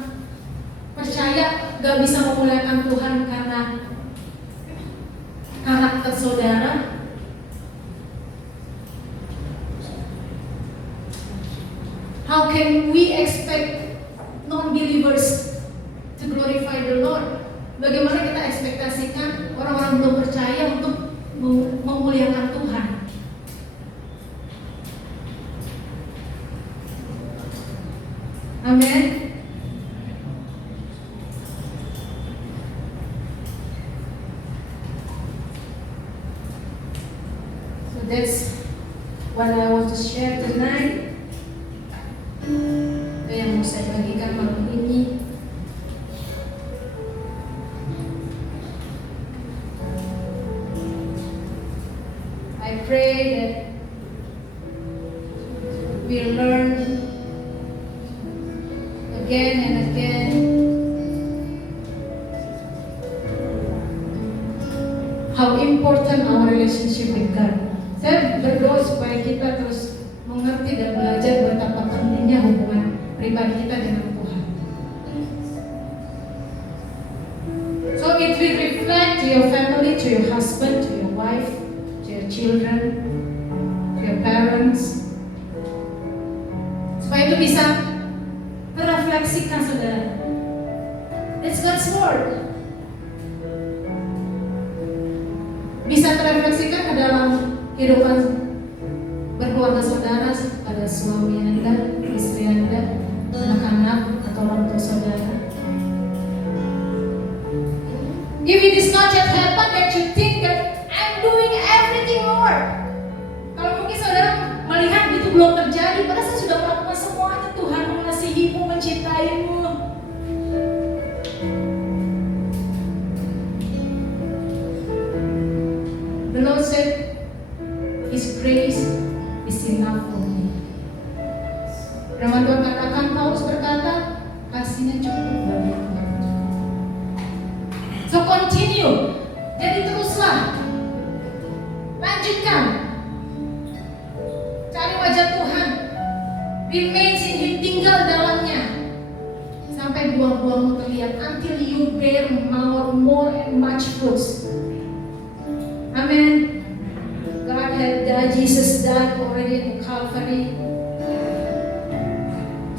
percaya gak bisa memuliakan Tuhan karena karakter saudara. How can we expect non-believers to glorify the Lord? Bagaimana kita ekspektasikan orang-orang belum percaya untuk memuliakan Tuhan? Amin. So that's what I want to share tonight. Itu yang mau saya bagikan malam ini. I pray that we learn again and again how important our relationship with God. Saya berdoa supaya kita terus mengerti dan belajar betapa pentingnya hubungan pribadi kita dengan Tuhan. So it will reflect to your family, to your husband, to your wife, to your children, to your parents. Supaya itu bisa terrefleksikan, saudara. It's God's word. Bisa terrefleksikan ke dalam kehidupan berkeluarga saudara, pada suami Anda, istri Anda, anak-anak, atau orang tua saudara. If it is not yet happened, that you think that I'm doing everything, Lord. Kalau mungkin saudara melihat itu belum terjadi, padahal saya sudah melakukan semuanya. Tuhan mengasihimu, mencintaimu. The Lord said, His grace is enough for me. Firman Tuhan katakan, Paulus berkata, kasihnya cukup bagi aku. So continue. Jadi teruslah. Lanjutkan. Cari wajah Tuhan. Remain in Him, tinggal dalamnya. Sampai buah-buahmu terlihat. Until you bear more and much fruits. Amen. God had died, Jesus died already in Calvary,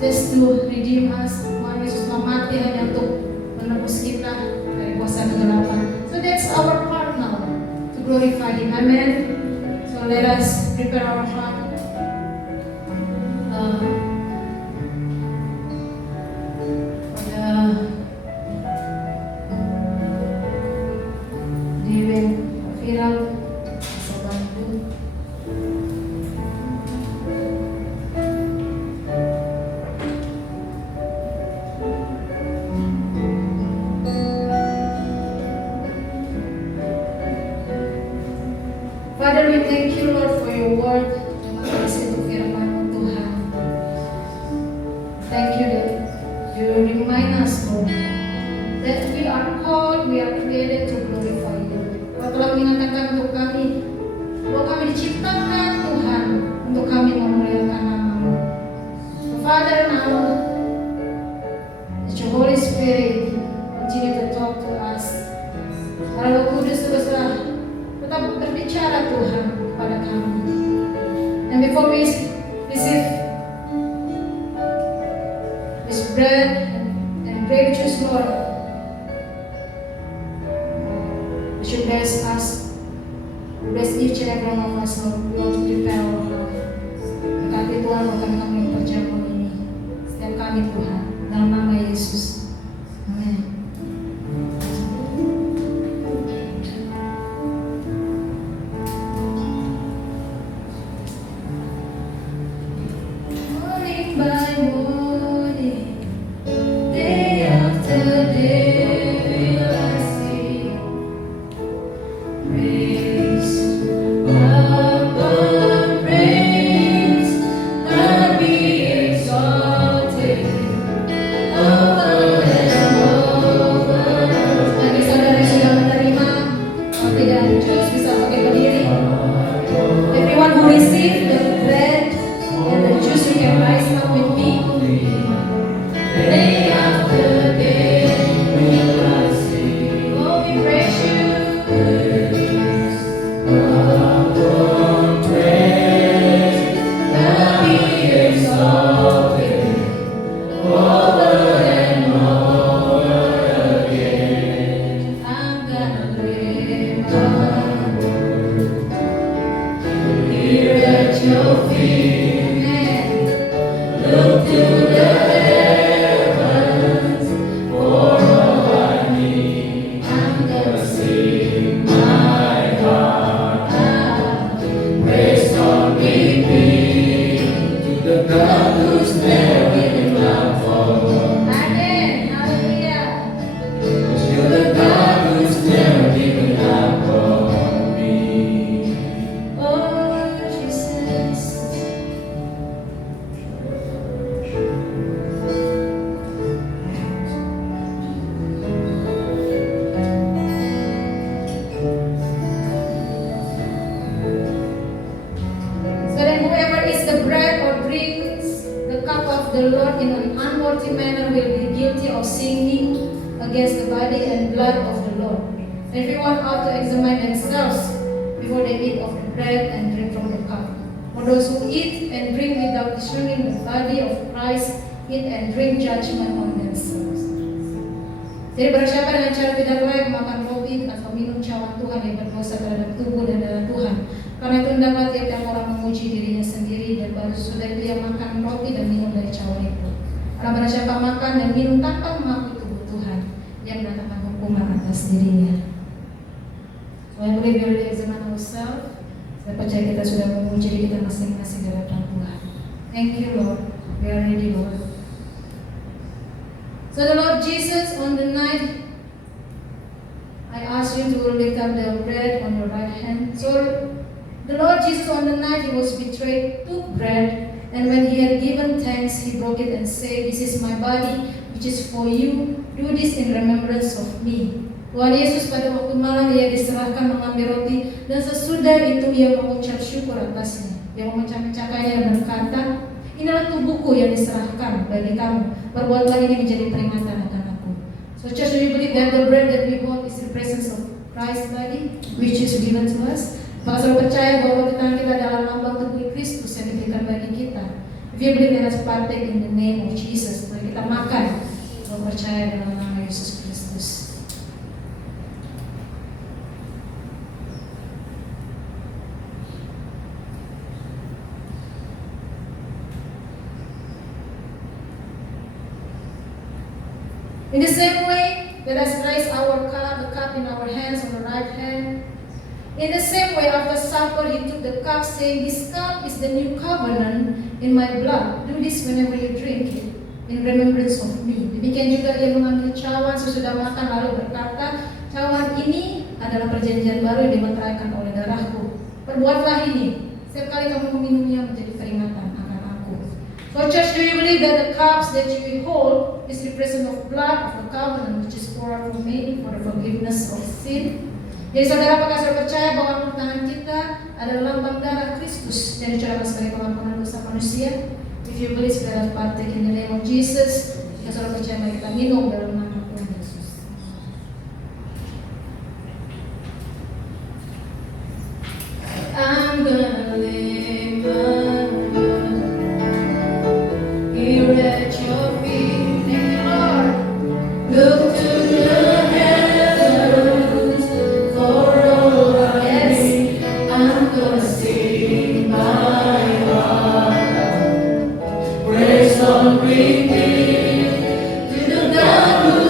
just to redeem us. Tuhan Yesus mati hanya untuk menebus kita dari kuasa kegelapan. So that's our part now, to glorify Him. Amen. So let us prepare our heart. Viral bisa bantu. Father, we thank you, Lord, for your word. Terima kasih untuk firman Tuhan. Thank you that you remind us, Lord, that we are called, we are created to glorify you. Kau telah mengatakan untuk kami bahwa kami diciptakan Tuhan untuk kami memuliakan nama-Mu. So Father, now that your Holy Spirit continue to talk to us. Roh Kudus teruslah tetap berbicara Tuhan kepada kami. And before we receive this bread and grape juice, Lord, you should bless us, bless each and every one of us, Lord. We want to prepare our heart. Berkati Tuhan, bahkan kami perjamuan ini. Setiap kami Tuhan, dalam nama Yesus. Amin. Morning by morning, day after day, will I sing praise upon praise. God be exalted above against the body and blood of the Lord. Everyone ought to examine themselves before they eat of the bread and drink from the cup. For those who eat and drink without discerning the body of Christ, eat and drink judgment on themselves. Jadi barang siapa dengan cara tidak layak makan roti atau minum cawan Tuhan yang berdosa terhadap tubuh dan darah Tuhan. Karena itu hendaklah tiap-tiap orang memuji dirinya sendiri dan baru sudah itu yang makan roti dan minum dari cawan itu. Karena barang siapa makan dan minum tanpa mengakui tubuh Tuhan, yang mendatangkan hukuman atas dirinya. So yang boleh biar examine ourselves. Saya percaya kita sudah memuji diri kita masing-masing di hadapan Tuhan. Thank you Lord. We are ready Lord. So the Lord Jesus, on the night, I ask you to lift up the bread on your right hand. So the Lord Jesus, on the night he was betrayed, took bread, and when he had given thanks, he broke it and said, "This is my body, which is for you. Do this in remembrance of me." Tuhan Yesus pada waktu malam ia diserahkan mengambil roti, dan sesudah itu ia mengucap syukur atasnya. Ia memecah-mecahkannya dan berkata, "Inilah tubuhku yang diserahkan bagi kamu. Perbuatlah ini menjadi peringatan akan aku." So church, do you believe that the bread that we hold is the presence of Christ's body, which is given to us? Apakah saudara percaya bahwa roti tangan kita adalah lambang tubuh Kristus yang diberikan bagi kita? If you believe, let us partake in the name of Jesus. Mari kita makan, kalau percaya dalam nama Yesus Kristus. In the same way, let us raise our cup, the cup in our hands on the right hand. In the same way, after supper, he took the cup, saying, "This cup is the new covenant in my blood. Do this whenever you drink it, in remembrance of me." Demikian juga ia mengambil cawan sesudah makan, lalu berkata, "Cawan ini adalah perjanjian baru yang dimeteraikan oleh darahku. Perbuatlah ini setiap kali kamu meminumnya menjadi peringatan akan aku." So church, do you believe that the cups that you hold is the presence of blood of the covenant which is poured out for many for the forgiveness of sin? Jadi saudara, apakah saudara percaya bahwa tangan kita adalah lambang darah Kristus yang dicurahkan sebagai pengampunan dosa manusia? If you believe, let us partake in the name of Jesus. Jika saudara percaya, mari kita minum dalam nama Tuhan Yesus. I'm gonna lay my here at your feet, thank you, Lord. Look to the heavens for all I see. I'm gonna sing my heart, praise on repeat to the God who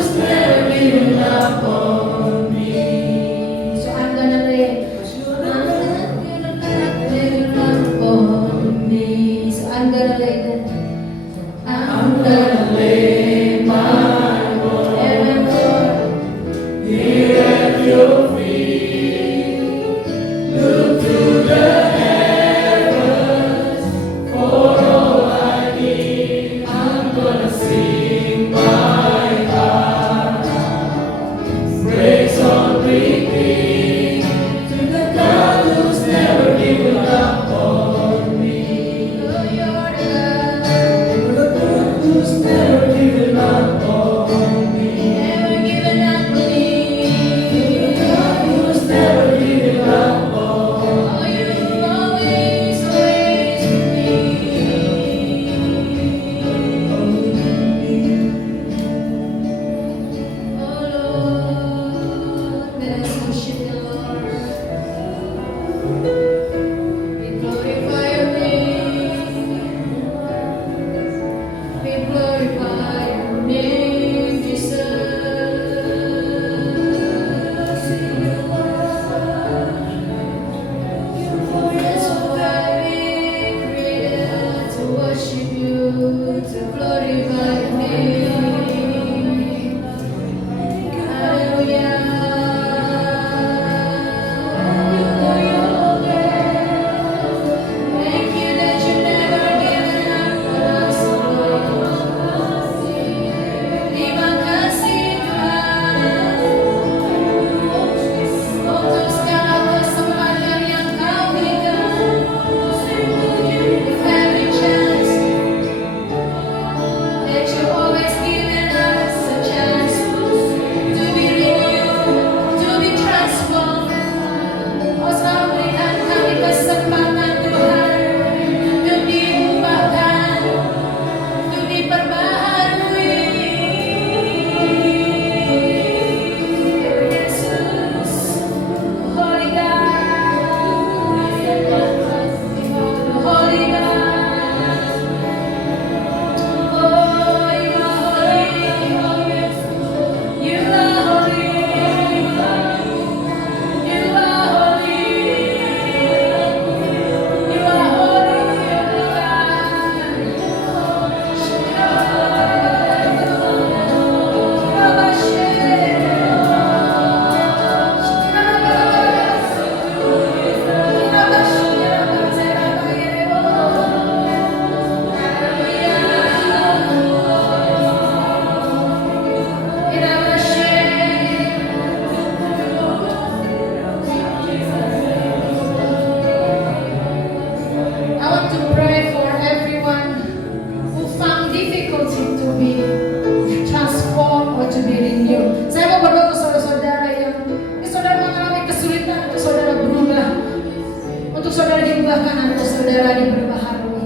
saudara diubahkan atau saudara diperbaharui.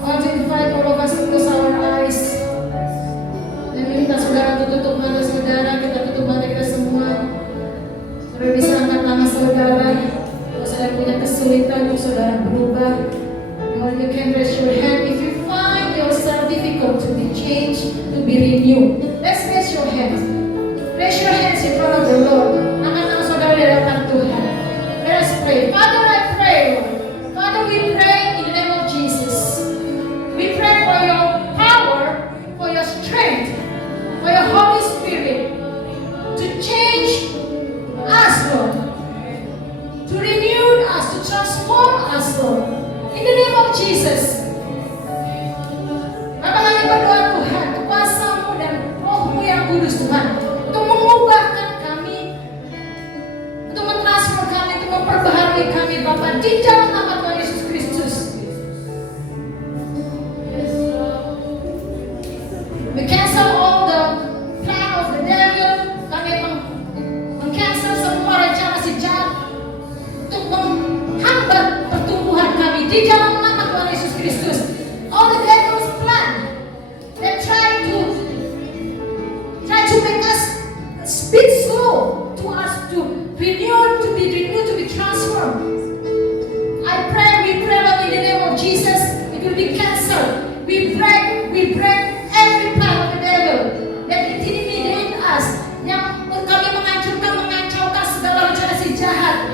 I want to invite all of us to close our eyes. Dan minta saudara untuk tutup mata saudara, kita tutup mata kita semua. Saudara bisa angkat tangan saudara. Kalau saudara punya kesulitan untuk saudara berubah, you can raise your hand. If you find yourself difficult to be changed, to be renewed, let's raise your hands. Raise your hands in front of the Lord. Angkat tangan saudara di hadapan Tuhan. Let us pray. Father, I pray, Lord. Father, we pray in the name of Jesus. We pray for your power, for your strength, for your Holy Spirit to change us, Lord, to renew us, to transform us, Lord. In the name of Jesus. Bapak kami berdoa Tuhan, kuasa-Mu dan Roh-Mu yang kudus Tuhan, untuk mengubahkan kami, untuk mentransfer kami, untuk memperbaharui kami Bapak, di dalam nama Tuhan Yesus Kristus. We cancel all the plan of the devil. Kami meng-cancel semua rencana si jahat untuk menghambat pertumbuhan kami di dalam nama Tuhan Yesus Kristus. All the devil's plan that try to make us speak slow to us to be renewed, to be transformed. I pray, we pray Lord in the name of Jesus, it will be cancelled. We break every plan of the devil that intimidate us, yang kami mengacaukan segala rencana si jahat,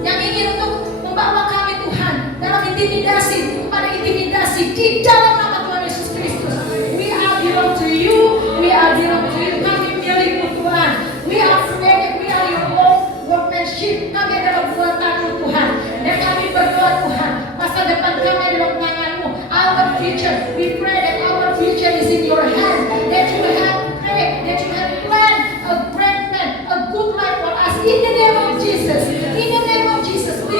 yang ingin untuk membawa kami Tuhan dalam intimidasi, kepada intimidasi di dalam nama Tuhan Yesus Kristus. We are belong to you, we are belong to you. Kami milikmu Tuhan. We are created, we are your own workmanship. Kami adalah buatanmu Tuhan. Dan kami berdoa Tuhan, masa depan kami adalah tanganmu. Our future, we pray that our future is in your hand. That you have prayed, that you have planned a great plan, a good life for us. In the name of Jesus, in the name of Jesus, we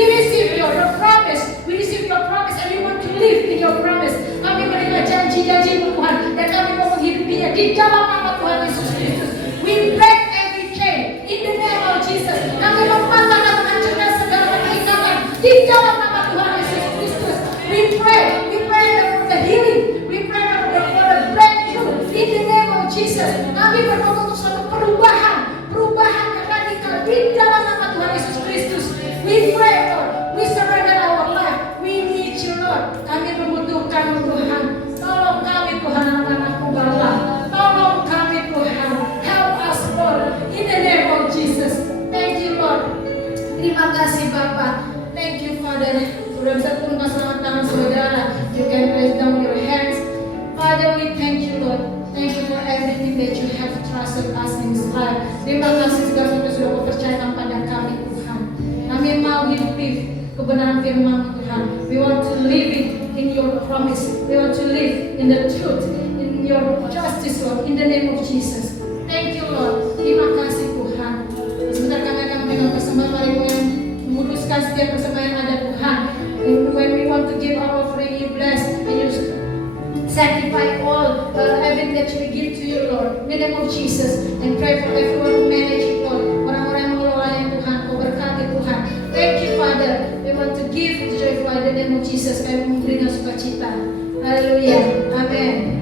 receive your promise. We receive your promise and we want to live in your promise. Kami menerima janji-janji Tuhan dan kami mau menghidupinya di dalam nama Tuhan Yesus Kristus. We break every chain in the name of Jesus. Kami mematahkan, menghancurkan segala keikatan di dalam nama Tuhan Yesus Kristus. We pray for the healing. We pray for the breakthrough in the name of Jesus. Kami berdoa untuk suatu perubahan yang radikal di dalam nama Tuhan Yesus Kristus. We pray, Lord. We surrender our life. We need you, Lord. Kami membutuhkan Tuhan. Tolong kami Tuhan, anak-anakmu Bapa. Tolong kami Tuhan. Help us, Lord. In the name of Jesus. Thank you, Lord. Terima kasih Bapa. Thank you, Father. Sudah bisa turunkan selamat tangan saudara. You can raise down your hands. Father, we thank you, Lord. Thank you for everything that you have trusted us in this life. Terima kasih segala sesuatu sudah mempercayakan pada kami Tuhan. Kami mau hidupi kebenaran firman Tuhan. We want to live in your promise. We want to live in the truth, in your justice, Lord, in the name of Jesus. Thank you, Lord. Terima kasih Tuhan. Sebentar kami akan mendengar persembahan, mari yang memuluskan setiap persembahan yang ada Tuhan. And when we want to give our offering, you bless and you sanctify all everything that we give to you, Lord, in the name of Jesus. And pray for everyone who manage it, Lord. Orang-orang yang mengelolanya Tuhan, kau berkati Tuhan. Thank you, Father. We want to give joyful in the name of Jesus. Kami memberi dengan sukacita. Haleluya. Amin.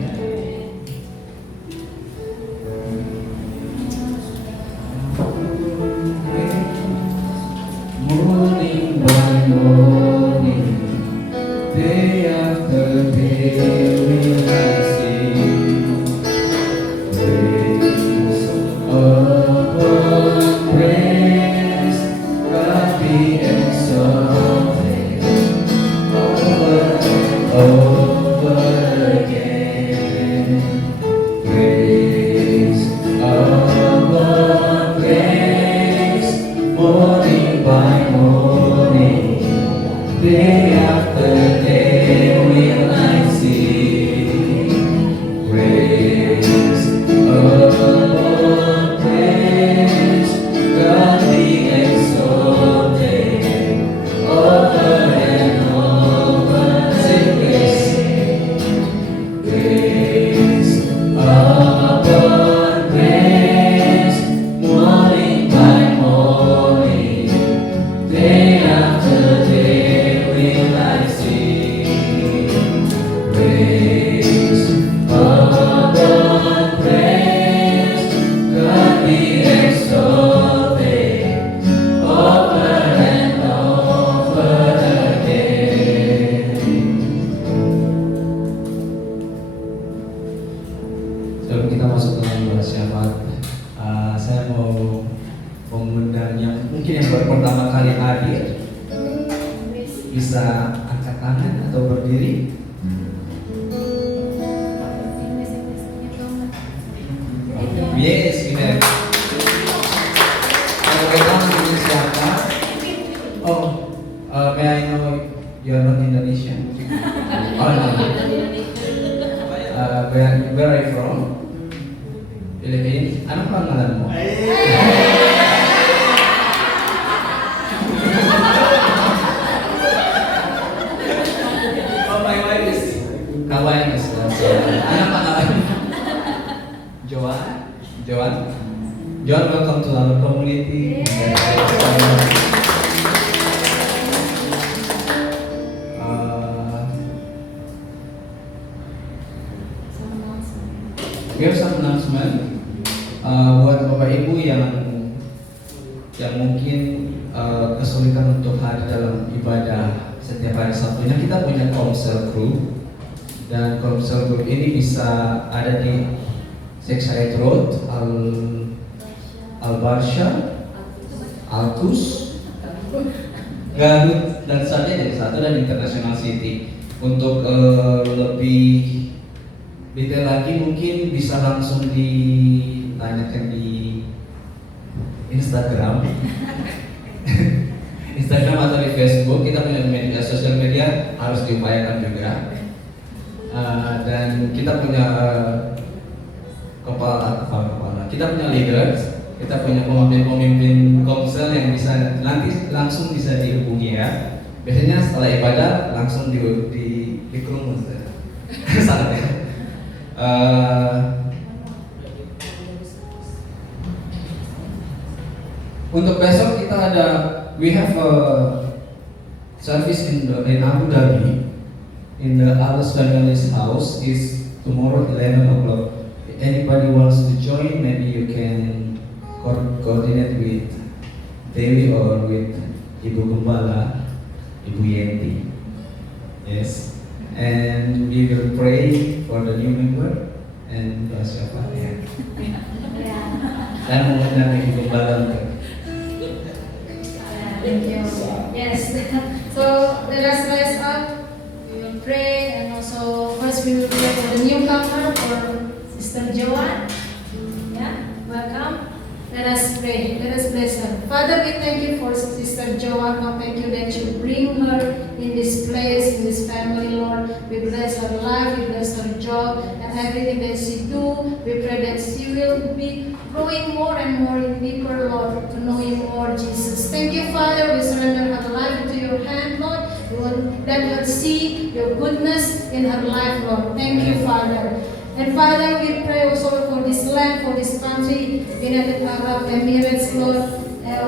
Morning by morning, day after day, will I sing praise upon praise. God be exalted over and over again. Saya mau mengundang yang mungkin yang baru pertama kali hadir, bisa angkat tangan atau berdiri. Yes, kita. Kalau kita ini siapa? Oh, may I know you're not Indonesian? Oh no. Where are you from? Philippines. Ano pangalan mo? Oh, my wife is Kawaii is ano pangalan mo? Joan? Joan, welcome to our community. We have some announcement buat Bapak Ibu yang mungkin kesulitan untuk hadir dalam ibadah setiap hari Sabtunya. Kita punya komsel group, dan komsel group ini bisa ada di Sheikh Road, Al-Barsha, Altus, Garut, dan saatnya jadi satu, dan International City. Untuk lebih detail lagi mungkin bisa langsung ditanyakan di Instagram atau di Facebook. Kita punya media sosial media, harus diupayakan juga. Dan kita punya kepala, kita punya leaders, kita punya pemimpin komsel yang bisa nanti langsung bisa dihubungi ya. Biasanya setelah ibadah langsung dikerumun saatnya. Untuk besok kita ada, we have a service in Abu Dhabi, in the Al Spanish house, is tomorrow 11 o'clock. Anybody wants to join, maybe you can coordinate with Dewi or with Ibu Gembala, Ibu Yenti. Yes, and we will pray for the new member and siapa ya. Dan mengundang Ibu Gembala untuk. Thank you. Yes. So let us rise up. We will pray, and also first we will pray for the newcomer, for Sister Joan. Yeah, welcome. Let us pray. Let us bless her. Father, we thank you for Sister Joan. Lord, thank you that you bring her in this place, in this family, Lord. We bless her life, we bless her job, and everything that she do. We pray that she will be growing more and more in deeper, Lord, to know you more, Jesus. Thank you, Father. We surrender her life into your hand, Lord. Let her see your goodness in her life, Lord. Thank you, Father. And Father, we pray also for this land, for this country, United Arab Emirates, Lord.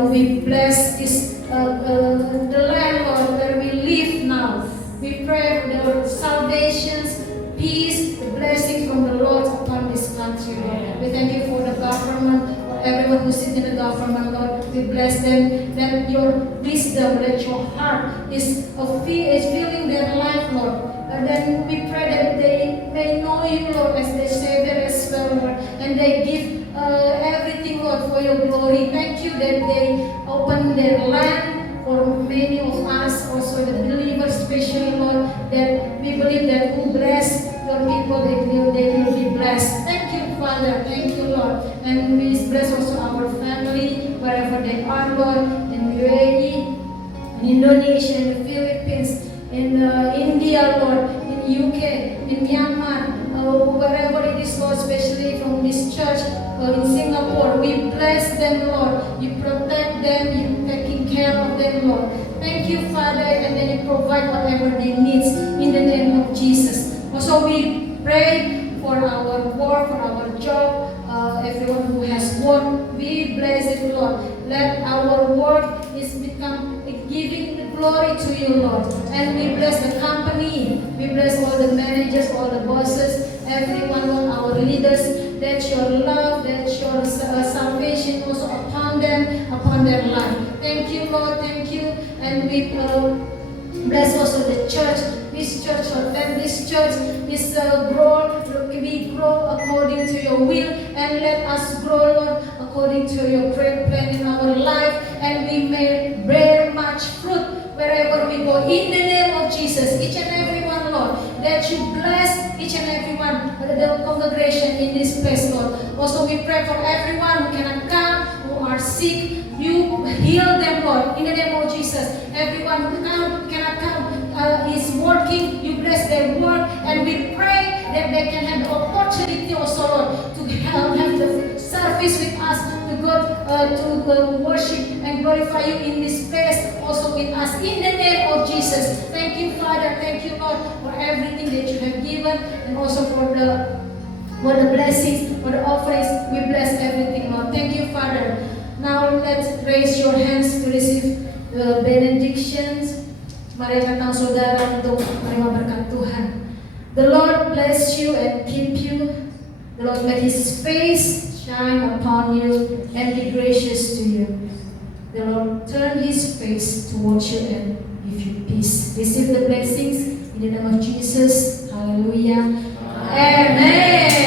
We bless this the land, Lord, where we live now. We pray for the salvations, peace, the blessing from the Lord upon this country, Lord. We thank you for the government, for everyone who sits in the government, Lord. We bless them, that your wisdom, that your heart is filling their life, Lord. And then we pray that they may know you, Lord, as they Savior as well, Lord. And they give everything, Lord, for your glory. Thank you that they open their land for many of us, also the believers, especially, Lord, that we believe that who bless your people, they will be blessed. Thank you, Father. Thank you, Lord. And we bless also our family, wherever they are, Lord, in UAE, in Indonesia, in the Philippines, in India, Lord, in UK, in Myanmar, wherever it is, Lord, especially from this church, in Singapore. We bless them, Lord. You protect them, you taking care of them, Lord. Thank you, Father, and then you provide whatever they need in the name of Jesus. Also, we pray for our work, for our job, everyone who has work. We bless it, Lord. Let our work is become giving the glory to you, Lord. And we bless the company. We bless all the managers, all the bosses, everyone, Lord, our leaders, that your love, that your salvation also upon them, upon their life. Thank you, Lord. Thank you. And we bless also the church. This church, Lord, that this church is we grow according to your will, and let us grow, Lord, according to your great plan in our life, and we may bear much fruit wherever we go. In the name of Jesus, each and every one, Lord, that you bless each and every one, the congregation in this place, Lord. Also, we pray for everyone who cannot come, who are sick. You heal them, Lord, in the name of Jesus. Everyone who cannot come is working. You bless their work, and we pray that they can have the opportunity also, Lord, to have the service with us, to go to worship and glorify you in this place, also with us, in the name of Jesus. Thank you, Father. Thank you, Lord, for everything that you have given, and also for the blessings, for the offerings. We bless everything, Lord. Thank you, Father. Now let's raise your hands to receive the benedictions. Mari datang saudara untuk menerima berkat Tuhan. The Lord bless you and keep you. The Lord make His face shine upon you and be gracious to you. The Lord turn His face towards you and give you peace. Receive the blessings in the name of Jesus. Hallelujah. Amen.